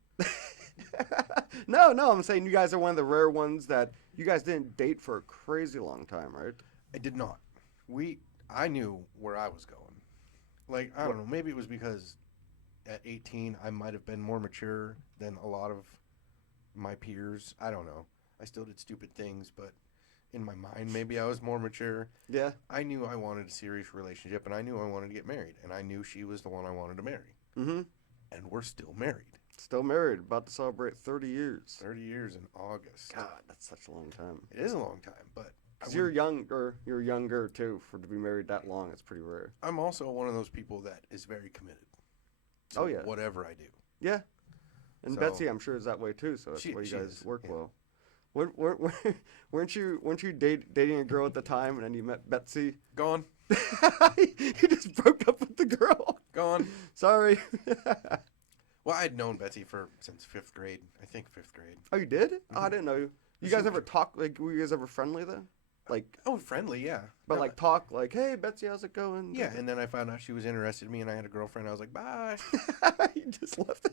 No, I'm saying you guys are one of the rare ones that you guys didn't date for a crazy long time, right? I did not. I knew where I was going. Like, I don't know, maybe it was because at 18 I might have been more mature than a lot of my peers. I don't know. I still did stupid things, but in my mind, maybe I was more mature. Yeah. I knew I wanted a serious relationship, and I knew I wanted to get married, and I knew she was the one I wanted to marry. And we're still married. Still married, about to celebrate 30 years. 30 years in August. God, that's such a long time. It is a long time, but... Because you're younger, too, to be married that long. It's pretty rare. I'm also one of those people that is very committed to whatever I do. Yeah. And Betsy, I'm sure, is that way, too, so that's why you guys work well. Weren't you dating a girl at the time, and then you met Betsy? Gone. You just broke up with the girl. Gone. Sorry. Well, I'd known Betsy since 5th grade. I think 5th grade. Oh, you did? Oh, I didn't know. You guys ever talk, like, were you guys ever friendly though? Like, Oh, friendly, yeah. but No, like talk, like, hey, Betsy, how's it going? yeah, and then I found out she was interested in me, and I had a girlfriend. I was like, bye. You just left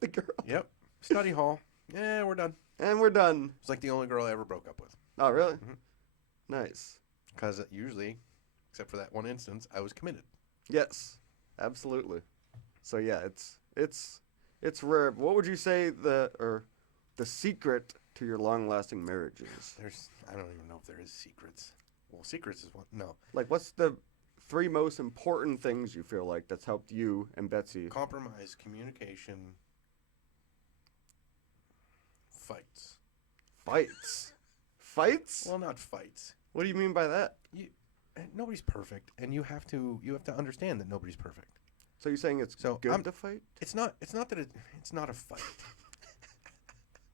the girl. Yep. Study hall. Yeah, we're done. And we're done. It's like the only girl I ever broke up with. Oh, really? Mhm. Nice. Because usually, except for that one instance, I was committed. Yes, absolutely. So yeah, it's rare. What would you say the secret to your long-lasting marriages? I don't even know if there is secrets. Well, secrets is one. No. Like, what's the 3 most important things you feel like that's helped you and Betsy? Compromise, communication, fights. Fights. Fights? Well, not fights. What do you mean by that? Nobody's perfect, and you have to understand that nobody's perfect. So you're saying it's So, good to fight? It's not that it's not a fight.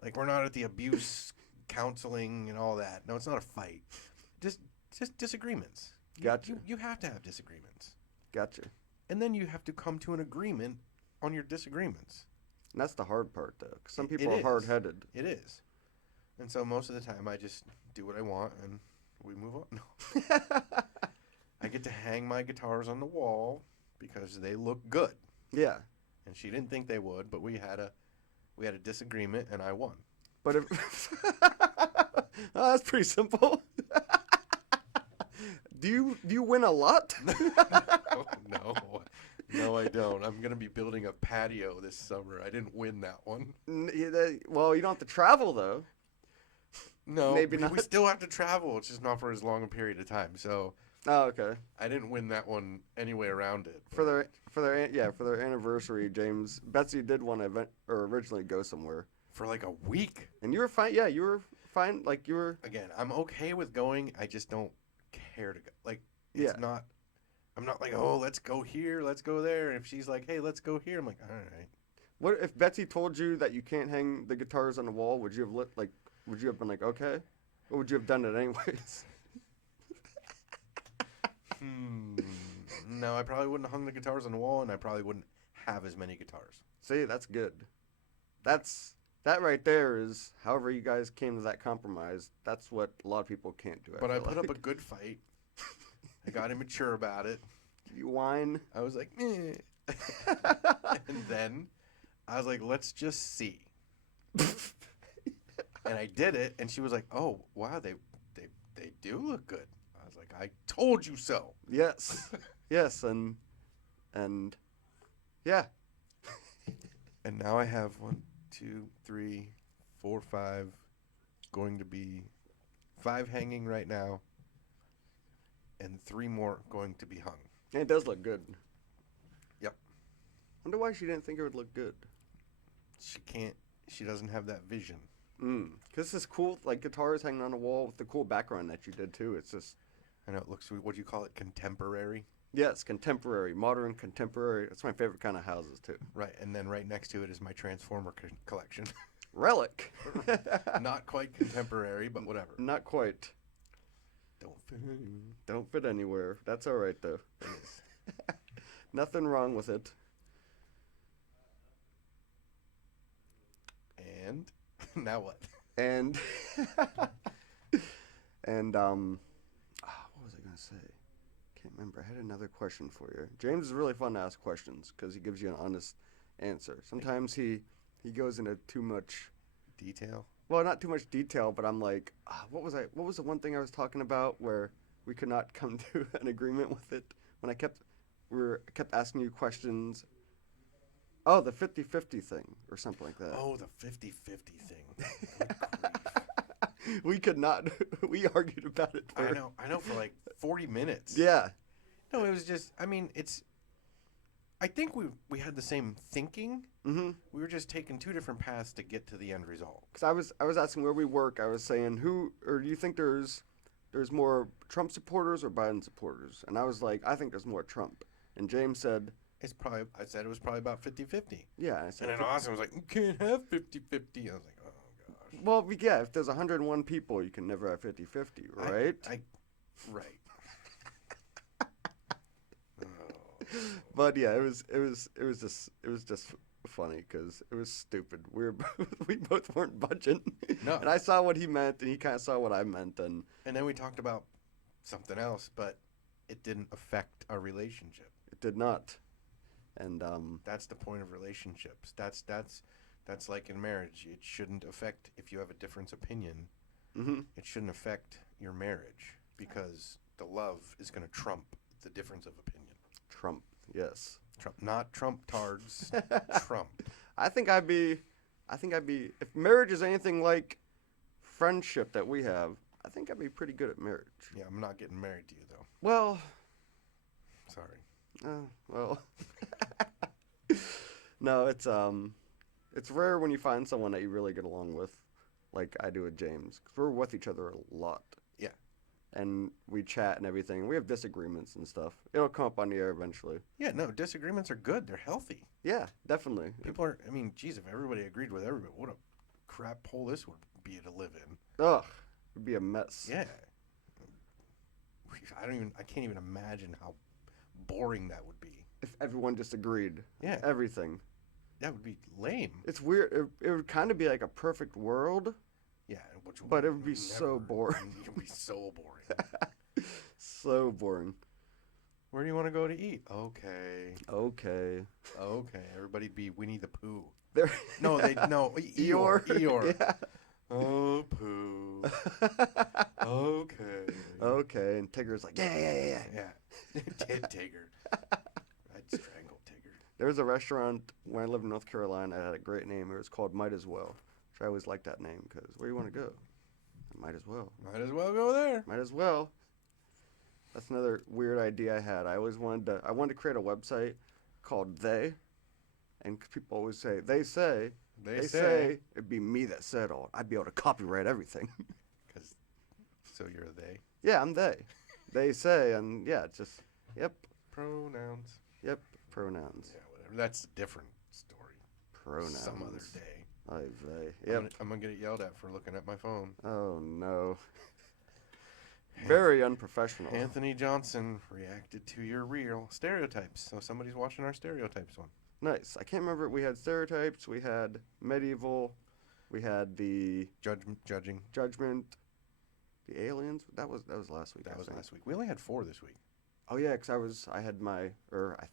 Like, we're not at the abuse counseling and all that. No, it's not a fight. Just disagreements. Gotcha. You have to have disagreements. Gotcha. And then you have to come to an agreement on your disagreements. And that's the hard part, though. 'Cause some It people are is. hard-headed. It is. And so most of the time I just do what I want and we move on. No. I get to hang my guitars on the wall because they look good. Yeah. And she didn't think they would, but we had a disagreement and I won. But if oh, that's pretty simple. Do you win a lot? No, I don't. I'm gonna be building a patio this summer. I didn't win that one. Well, you don't have to travel though. No, Maybe not. We still have to travel. It's just not for as long a period of time. So Oh, okay. I didn't win that one anyway around it. For their anniversary, Betsy did want to originally go somewhere. For like a week. And you were fine. Yeah, you were fine. Like, you were. Again, I'm okay with going. I just don't care to go. Like, it's not. I'm not like, oh, let's go here, let's go there. And if she's like, hey, let's go here, I'm like, all right. What if Betsy told you that you can't hang the guitars on the wall? Would you have been like, okay, or would you have done it anyways? No, I probably wouldn't have hung the guitars on the wall, and I probably wouldn't have as many guitars. See, that's good. That right there is, however you guys came to that compromise, that's what a lot of people can't do. But I put up a good fight. I got immature about it. You whine. I was like, eh. And then I was like, let's just see. And I did it, and she was like, oh, wow, they do look good. I was like, I told you so. Yes. Yes, and yeah. And now I have 1, 2, 3, 4, 5, going to be 5 hanging right now, and 3 more going to be hung. And it does look good. Yep. Wonder why she didn't think it would look good. She doesn't have that vision. Because this cool, like, guitars hanging on the wall with the cool background that you did too. It's just. I know it looks, what do you call it, contemporary? Yes, contemporary, modern contemporary. That's my favorite kind of houses too. Right, and then right next to it is my Transformer collection. Relic. Not quite contemporary, but whatever. Not quite. Don't fit anywhere. That's all right though. Nothing wrong with it. And now what? And what was I gonna say? Can't remember. I had another question for you. James is really fun to ask questions because he gives you an honest answer. Sometimes he goes into too much detail. Well, not too much detail, but I'm like, what was the one thing I was talking about where we could not come to an agreement with it when I kept asking you questions. Oh, the 50-50 thing or something like that. Oh, the 50-50 thing. We could not. We argued about it. I know for like 40 minutes. Yeah. No, it was just. I mean, I think we had the same thinking. Mm-hmm. We were just taking 2 different paths to get to the end result. Because I was asking where we work. I was saying do you think there's more Trump supporters or Biden supporters? And I was like, I think there's more Trump. And James said. I said it was probably about 50-50. Yeah. I said, and then Austin was like, you can't have 50-50. I was like, oh, gosh. Well, yeah, if there's 101 people, you can never have 50-50, right? Right. But yeah, it was just funny because it was stupid. We both weren't budging. No. And I saw what he meant, and he kind of saw what I meant, and then we talked about something else, but it didn't affect our relationship. it did not. And That's the point of relationships. That's like in marriage. It shouldn't affect if you have a different opinion. mm-hmm. It shouldn't affect your marriage because the love is going to trump the difference of opinion. Trump, yes. Trump, not Trump tards. Trump. I think I'd be, if marriage is anything like friendship that we have, I think I'd be pretty good at marriage. Yeah, I'm not getting married to you though. Well, Sorry. well, no, it's rare when you find someone that you really get along with, like I do with James, 'cause we're with each other a lot. Yeah. And we chat and everything. We have disagreements and stuff. It'll come up on the air eventually. Yeah, no, disagreements are good. They're healthy. Yeah, definitely. People are, I mean, geez, if everybody agreed with everybody, what a crap hole this would be to live in. Ugh, it'd be a mess. Yeah. I can't even imagine how boring that would be. If everyone just agreed. Yeah. Everything. That would be lame. It's weird. It would kind of be like a perfect world. Yeah, But it would be so boring. It would be so boring. So boring. Where do you want to go to eat? Okay. Okay. Everybody'd be Winnie the Pooh. There. No, Eeyore. Yeah. Oh, Pooh. Okay. Okay, and Tigger's like, yeah. Yeah. Tigger. I'd strangle Tigger. There was a restaurant when I lived in North Carolina. It had a great name. It was called Might As Well. Which I always liked that name because where do you want to go? Might as well. Might as well go there. Might as well. That's another weird idea I had. I wanted to create a website called They, and people always say they say it'd be me that said all. I'd be able to copyright everything. So you're a they. Yeah, I'm they. They say, and yeah, just yep. Pronouns. Yep, pronouns. Yeah, whatever. That's a different story. Pronouns. Some other day. They. Yep. I'm gonna get it yelled at for looking at my phone. Oh no. Very unprofessional. Anthony Johnson reacted to your reel stereotypes. So somebody's watching our stereotypes one. Nice. I can't remember. We had stereotypes. We had medieval. We had the Judging. judgment. The aliens. That was last week. That was last week. We only had 4 this week. Oh yeah, because I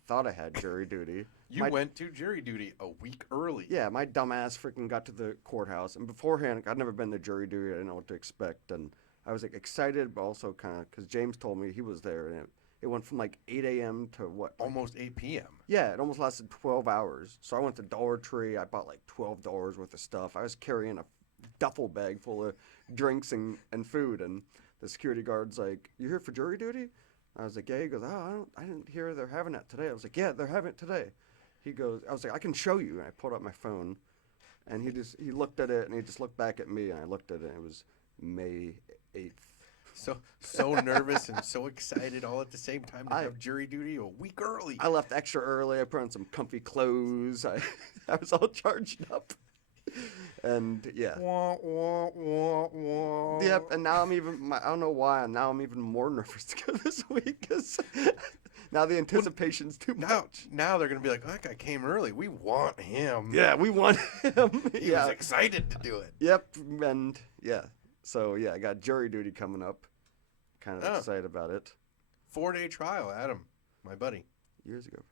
thought I had jury duty. You went to jury duty a week early. Yeah, my dumbass freaking got to the courthouse, and beforehand, I'd never been to jury duty. I didn't know what to expect, and I was like excited, but also kind of because James told me he was there, and it went from like 8 a.m. to what? Almost 8 p.m. Yeah, it almost lasted 12 hours. So I went to Dollar Tree. I bought like $12 worth of stuff. I was carrying a duffel bag full of drinks and food, and the security guard's like, "You here for jury duty?" I was like, "Yeah." He goes, "Oh, I didn't hear they're having it today." I was like, "Yeah, they're having it today." He goes, I was like, "I can show you." And I pulled out my phone, and he looked at it, and he just looked back at me, and I looked at it, and it was May 8th. So nervous and so excited all at the same time to have jury duty a week early. I left extra early. I put on some comfy clothes. I was all charged up. And yeah. Wah, wah, wah, wah. Yep, and now I don't know why, now I'm even more nervous to go this week because now the anticipation's too much. Now they're going to be like, that guy came early. We want him. Yeah, we want him. He was excited to do it. Yep, and yeah. So yeah, I got jury duty coming up. Kind of excited about it. 4-day trial, Adam, my buddy. Years ago.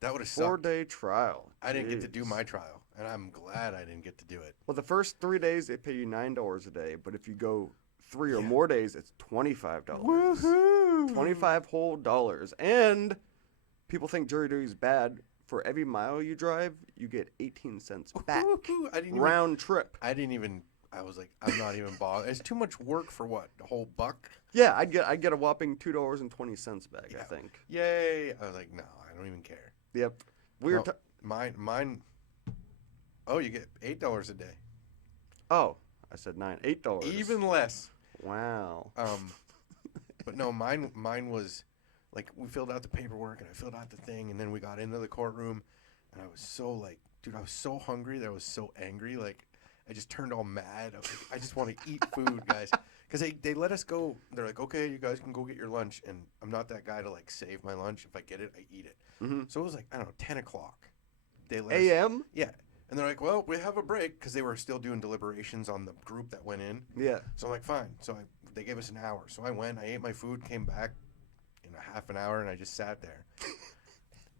That would have sucked. 4-day trial. I didn't get to do my trial, and I'm glad I didn't get to do it. Well, the first 3 days, they pay you $9 a day, but if you go 3 or more days, it's $25. Woohoo! 25 whole dollars. And people think jury duty is bad. For every mile you drive, you get 18 cents back. Round trip. I was like, I'm not even bothered. It's too much work for what? A whole buck? Yeah, I get a whopping $2.20 back, I think. Yay. I was like, no, I don't even care. Yep. Mine. Oh, you get $8 a day. Oh, I said $9. $8. Even less. Wow. But no, mine was like we filled out the paperwork and I filled out the thing and then we got into the courtroom and I was so like, dude, I was so hungry that I was so angry. Like, I just turned all mad. I was like, I just want to eat food, guys. Because they let us go. They're like, okay, you guys can go get your lunch. And I'm not that guy to like save my lunch. If I get it, I eat it. Mm-hmm. So it was like, I don't know, 10 o'clock. they let us, A.M.? yeah. And they're like, well, we have a break because they were still doing deliberations on the group that went in. Yeah. So I'm like, fine. So they gave us an hour. So I went, I ate my food, came back in a half an hour, and I just sat there.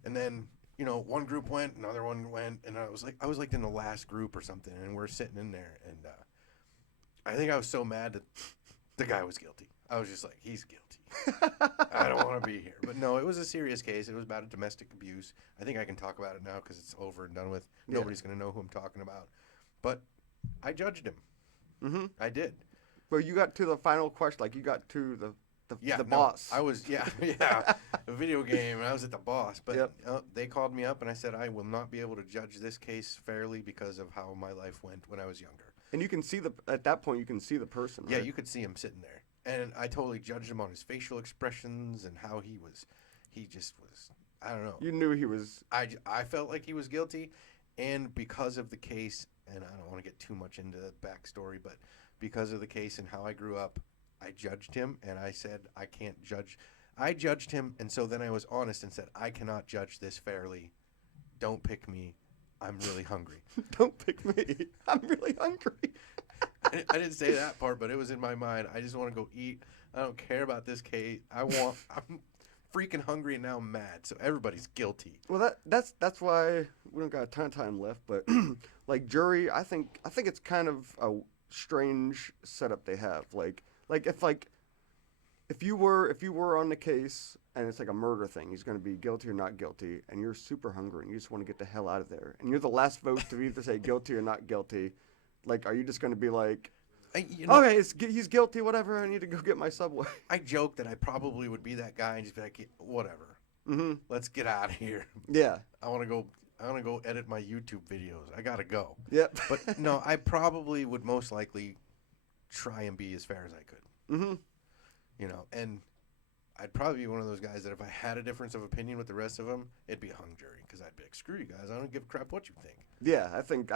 And then, you know, one group went, another one went, and I was like in the last group or something, and we're sitting in there, and I think I was so mad that the guy was guilty. I was just like, he's guilty. I don't want to be here. But no, it was a serious case. It was about a domestic abuse. I think I can talk about it now because it's over and done with. Yeah. Nobody's going to know who I'm talking about. But I judged him. Mm-hmm. I did. Well, you got to the final question. Like, you got to the No, boss. I was, yeah, a video game, and I was at the boss. But they called me up, and I said, I will not be able to judge this case fairly because of how my life went when I was younger. And you can see at that point, you can see the person, right? Yeah, you could see him sitting there. And I totally judged him on his facial expressions and how he just was, I don't know. You knew he was. I felt like he was guilty, and because of the case, and I don't want to get too much into the backstory, but because of the case and how I grew up, I judged him, and I said, I can't judge. I judged him, and so then I was honest and said, I cannot judge this fairly. Don't pick me. I'm really hungry. Don't pick me. I'm really hungry. I didn't say that part, but it was in my mind. I just want to go eat. I don't care about this case. I'm freaking hungry, and now I'm mad. So everybody's guilty. Well, that's why we don't got a ton of time left. But like jury, I think it's kind of a strange setup they have. Like if you were on the case and it's like a murder thing, he's going to be guilty or not guilty, and you're super hungry and you just want to get the hell out of there, and you're the last vote to either say guilty or not guilty. Like, are you just going to be like, okay, he's guilty, whatever, I need to go get my Subway? I joke that I probably would be that guy and just be like, whatever. Mm-hmm. Let's get out of here. Yeah. I want to go edit my YouTube videos. I got to go. Yep. But no, I probably would most likely try and be as fair as I could. Mm-hmm. You know, and I'd probably be one of those guys that if I had a difference of opinion with the rest of them, it'd be a hung jury because I'd be like, screw you guys. I don't give a crap what you think. Yeah, I think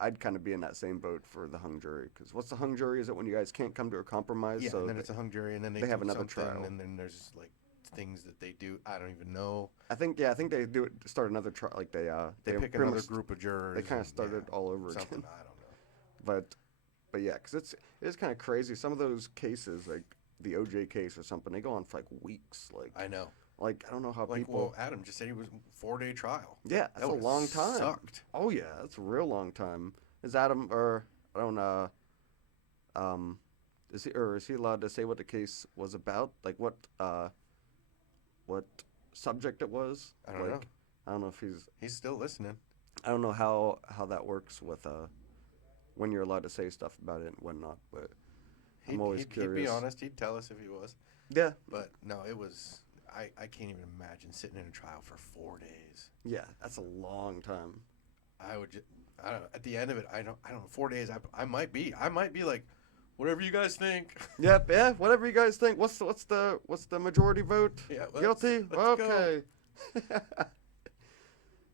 I'd kind of be in that same boat for the hung jury, because what's the hung jury? Is it when you guys can't come to a compromise? Yeah, so and then it's a hung jury, and then they have do another something, trial, and then there's like things that they do. I don't even know. I think they do it to start another trial. Like they pick another group of jurors. They kind of started all over something, again. I don't know. But yeah, because it's kind of crazy. Some of those cases, like the OJ case or something, they go on for like weeks. Like I know. Like I don't know how like, people. Well, Adam just said he was 4-day trial. Yeah, that's a long time. Sucked. Oh yeah, that's a real long time. Is Adam or I don't is he allowed to say what the case was about? Like what subject it was? I don't know. I don't know if he's still listening. I don't know how that works with when you're allowed to say stuff about it and when not, but I'm always curious. He'd be honest. He'd tell us if he was. Yeah. But no, it was. I can't even imagine sitting in a trial for 4 days. Yeah, that's a long time. I don't know. At the end of it, I don't know. 4 days. I might be like, whatever you guys think. Yep. Yeah. Whatever you guys think. What's the majority vote? Yeah. Guilty. Let's okay.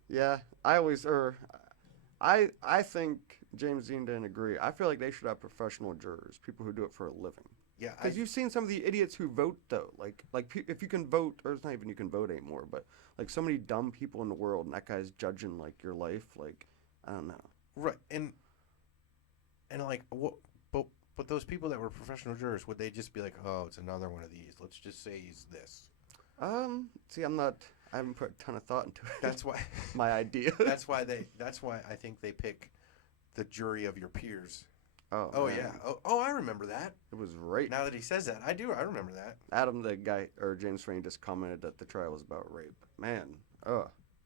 Yeah. I think James Dean didn't agree. I feel like they should have professional jurors, people who do it for a living. Yeah, because you've seen some of the idiots who vote though. Like if you can vote, or it's not even you can vote anymore, but like so many dumb people in the world, and that guy's judging like your life. Like I don't know. Right, and like what? But those people that were professional jurors, would they just be like, oh, it's another one of these? Let's just say he's this. See, I haven't put a ton of thought into it. That's why my idea. That's why I think they pick the jury of your peers. Oh man. yeah. Oh, I remember that. It was right. Now that he says that, I do. I remember that. Adam, the guy, or James Frayne, just commented that the trial was about rape. Man.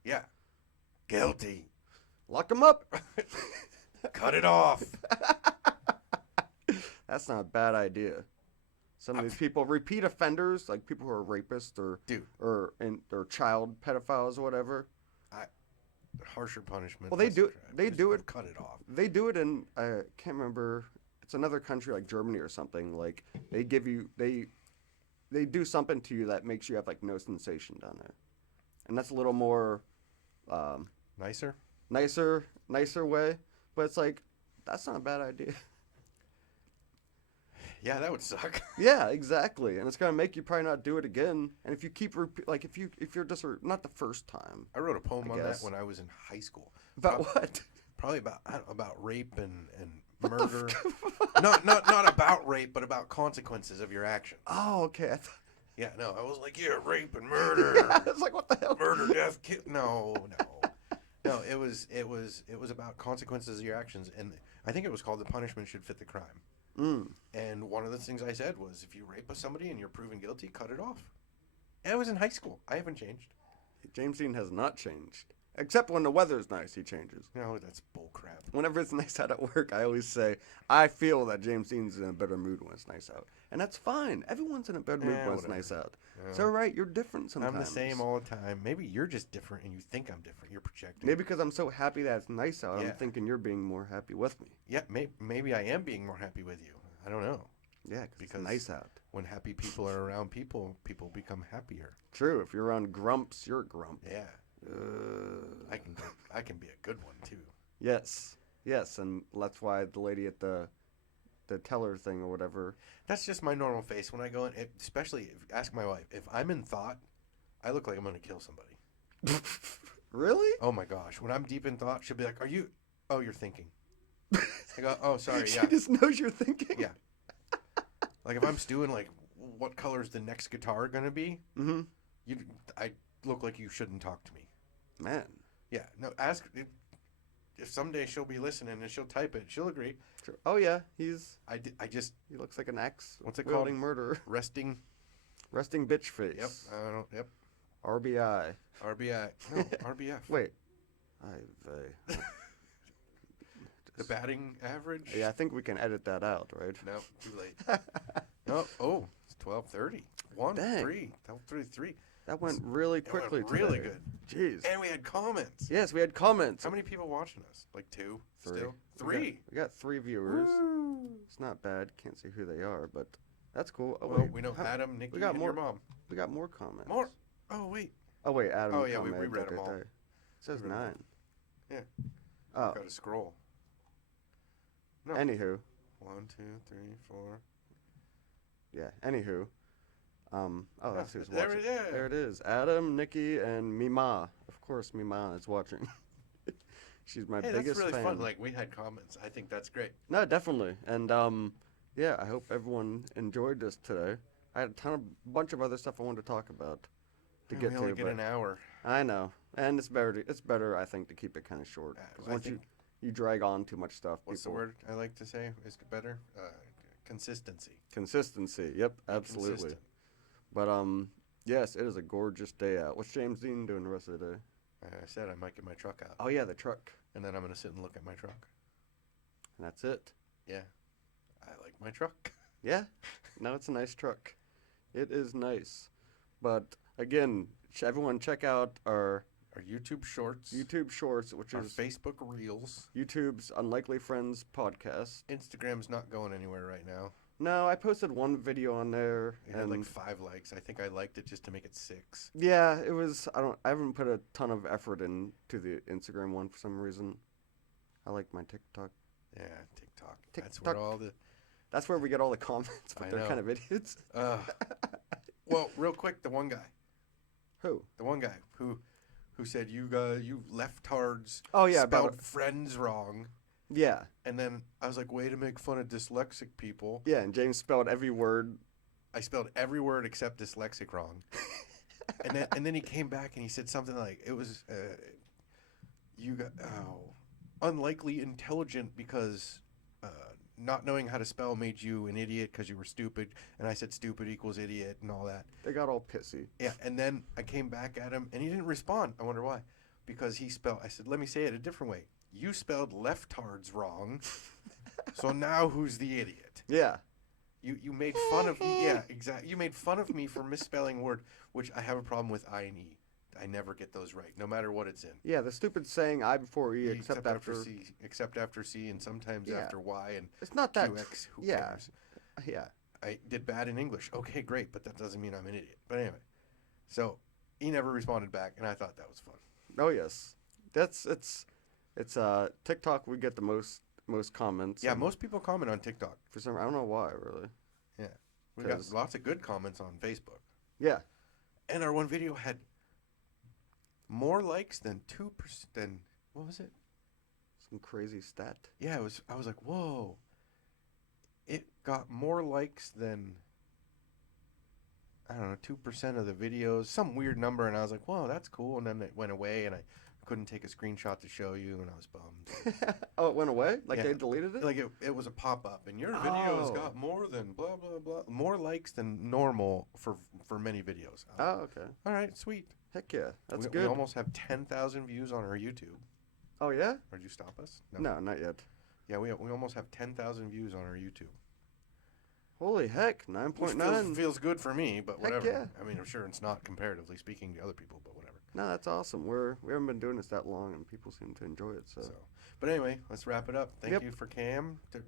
Yeah. Guilty. Lock him up. Cut it off. That's not a bad idea. Some of these people, repeat offenders, like people who are rapists or child pedophiles or whatever. Harsher punishment. Well, they do it. Cut it off. They do it in I can't remember. It's another country like Germany or something. Like they give you they do something to you that makes you have like no sensation down there, and that's a little more nicer way. But it's like that's not a bad idea. Yeah, that would suck. Yeah, exactly. And it's gonna make you probably not do it again. And if you keep like if you're just not the first time. I wrote a poem I on that guess. when I was in high school. About what? Probably about I don't know, about rape and What murder. the Not about rape, but about consequences of your actions. Oh, okay. Yeah, no, I was like, yeah, rape and murder. I was like, what the hell? Murder, death, kill. No. It was about consequences of your actions, and I think it was called "The Punishment Should Fit the Crime." And one of the things I said was, if you rape somebody and you're proven guilty, cut it off. And I was in high school. I haven't changed. James Dean has not changed. Except when the weather's nice, he changes. No, that's bullcrap. Whenever it's nice out at work, I always say, I feel that James Dean's in a better mood when it's nice out. And that's fine. Everyone's in a better mood when it's nice out. It's all right. You're different sometimes. I'm the same all the time. Maybe you're just different and you think I'm different. You're projecting. Maybe because I'm so happy that it's nice out, Yeah. I'm thinking you're being more happy with me. Yeah, maybe I am being more happy with you. I don't know. Yeah, because it's nice out. When happy people are around people, people become happier. True. If you're around grumps, you're a grump. Yeah. I can be a good one too. Yes, and that's why the lady at the teller thing or whatever. That's just my normal face when I go in. Especially, ask my wife. If I'm in thought, I look like I'm gonna kill somebody. Really? Oh my gosh! When I'm deep in thought, she'll be like, "Are you? Oh, you're thinking." I go, "Oh, sorry." She Yeah. just knows you're thinking. Yeah. Like if I'm stewing, like, what color's the next guitar gonna be? Mm-hmm. I look like you shouldn't talk to me. Man. Yeah. No. Ask if someday she'll be listening and she'll type it. She'll agree. Sure. Oh yeah, I just. he looks like an axe. What's it called? Murderer. Resting bitch face. Yep. I don't. Yep. RBI. RBI. No. RBF. Wait. The batting average. Yeah, I think we can edit that out, right? No, too late. No. Oh, it's 12:30. 12:33. That went really quickly. Really good. Jeez. And we had comments. Yes, we had comments. How many people watching us? Like 2? Three. Still? 3. We got 3 viewers. Woo. It's not bad. Can't see who they are, but that's cool. Oh, Well, wait. we know Adam, Nikki, we got and more, your mom. We got more comments. More? Oh, wait. Oh, wait. Adam. Oh, yeah, we commented read them right all. there. It says 9. Yeah. Oh. Got to scroll. No. Anywho. 1, 2, 3, 4. Yeah. Anywho. Oh, that's who's there watching. it is. There it is. Adam, Nikki, and Mima. Of course, Mima is watching. She's my biggest fan. That's really fun. Like, we had comments. I think that's great. No, definitely. And, yeah, I hope everyone enjoyed this today. I had a bunch of other stuff I wanted to talk about to Yeah, get we to. only get an hour. I know. And it's better, I think, to keep it kind of short. 'Cause once you drag on too much stuff, What's the word I like to say is better? Consistency. Consistency. Yep, absolutely. Consistent. But, yes, it is a gorgeous day out. What's James Dean doing the rest of the day? I said I might get my truck out. Oh, yeah, the truck. And then I'm going to sit and look at my truck. And that's it. Yeah. I like my truck. Yeah. No, it's a nice truck. It is nice. But, again, everyone check out our YouTube Shorts. Which our is Facebook Reels. YouTube's Unlikely Friends podcast. Instagram's not going anywhere right now. No, I posted one video on there. It had like 5 likes. I think I liked it just to make it 6. Yeah, it was. I haven't put a ton of effort into the Instagram one for some reason. I like my TikTok. Yeah, TikTok. That's where we get all the comments, but they're kind of idiots. Well, real quick, the one guy. Who? The one guy who said you leftards spelled friends wrong. Yeah. And then I was like, way to make fun of dyslexic people. Yeah, and James spelled every word. I spelled every word except dyslexic wrong. and then he came back and he said something like, it was, unlikely intelligent because not knowing how to spell made you an idiot because you were stupid. And I said stupid equals idiot and all that. They got all pissy. Yeah, and then I came back at him and he didn't respond. I wonder why. Because I said, let me say it a different way. You spelled leftards wrong, so now who's the idiot? Yeah. You made fun of me. Yeah, exactly. You made fun of me for misspelling a word, which I have a problem with I and E. I never get those right, no matter what it's in. Yeah, the stupid saying I before E, except after C, except after C, and sometimes after Y, and it's not that QX. Who cares? Yeah. I did bad in English. Okay, great, but that doesn't mean I'm an idiot. But anyway, so he never responded back, and I thought that was fun. Oh yes, it's TikTok. We get the most comments. Yeah, most people comment on TikTok. For some, I don't know why really. We got lots of good comments on Facebook. Yeah. And our one video had more likes than 2%. Than what was it? Some crazy stat. Yeah, it was. I was like, whoa. It got more likes than, I don't know, 2% of the videos. Some weird number, and I was like, whoa, that's cool. And then it went away, and I couldn't take a screenshot to show you, and I was bummed. Oh, it went away? Like Yeah. they deleted it? Like it was a pop-up, and your videos got more than blah, blah, blah. More likes than normal for many videos. Oh, okay. All right, sweet. Heck yeah. That's We good. almost have 10,000 views on our YouTube. Oh, yeah? Or did you stop us? No, not yet. Yeah, we almost have 10,000 views on our YouTube. Holy heck, 9.9. Feels good for me, but Heck whatever. yeah. I mean, I'm sure it's not comparatively speaking to other people, but whatever. No, that's awesome. We haven't been doing this that long, and people seem to enjoy it. So, but anyway, let's wrap it up. Thank Yep. you for Cam to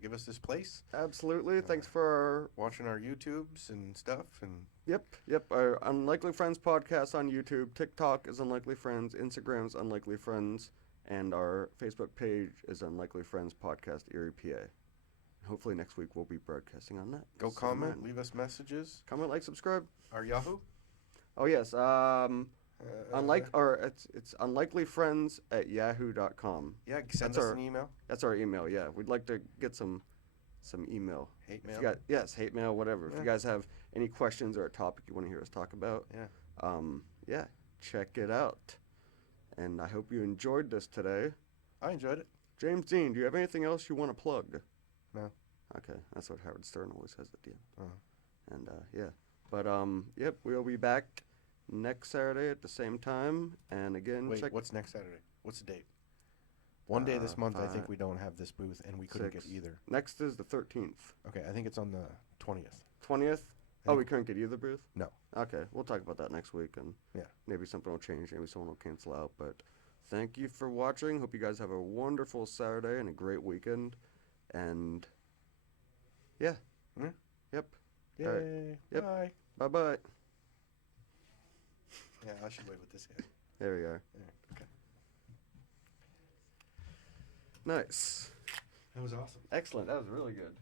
give us this place. absolutely. Thanks for Watching our YouTubes and stuff, and Yep. Our Unlikely Friends podcast on YouTube. TikTok is Unlikely Friends. Instagram is Unlikely Friends. And our Facebook page is Unlikely Friends Podcast Erie, PA. Hopefully next week we'll be broadcasting on that. go So, comment, man, leave us messages. comment, like, subscribe. Our Yahoo. Oh yes. It's unlikelyfriends@yahoo.com. Yeah, send That's us our- an email. That's our email. Yeah, we'd like to get some email. Hate If mail. you got, yes, hate mail, whatever. If Yeah. you guys have any questions or a topic you want to hear us talk about, Yeah. check it out. And I hope you enjoyed this today. I enjoyed it. James Dean, do you have anything else you want to plug? No. Okay, that's what Howard Stern always says at the end. Uh-huh. And yeah, but yep, we'll be back next Saturday at the same time. And again, Wait, check what's next Saturday? What's the date? One day this month, I think 5, we don't have this booth, and we couldn't 6. get either. Next is the 13th. Okay, I think it's on the 20th. 20th. I Oh, we think- couldn't get either booth? No. Okay, we'll talk about that next week, and Yeah. maybe something will change, maybe someone will cancel out, but thank you for watching. Hope you guys have a wonderful Saturday and a great weekend, and yeah. Yeah. Yep. Yay. All right. Yep. Bye. Bye-bye. Yeah, I should wave with this hand. There we are. Yeah, okay. Nice. That was awesome. Excellent. That was really good.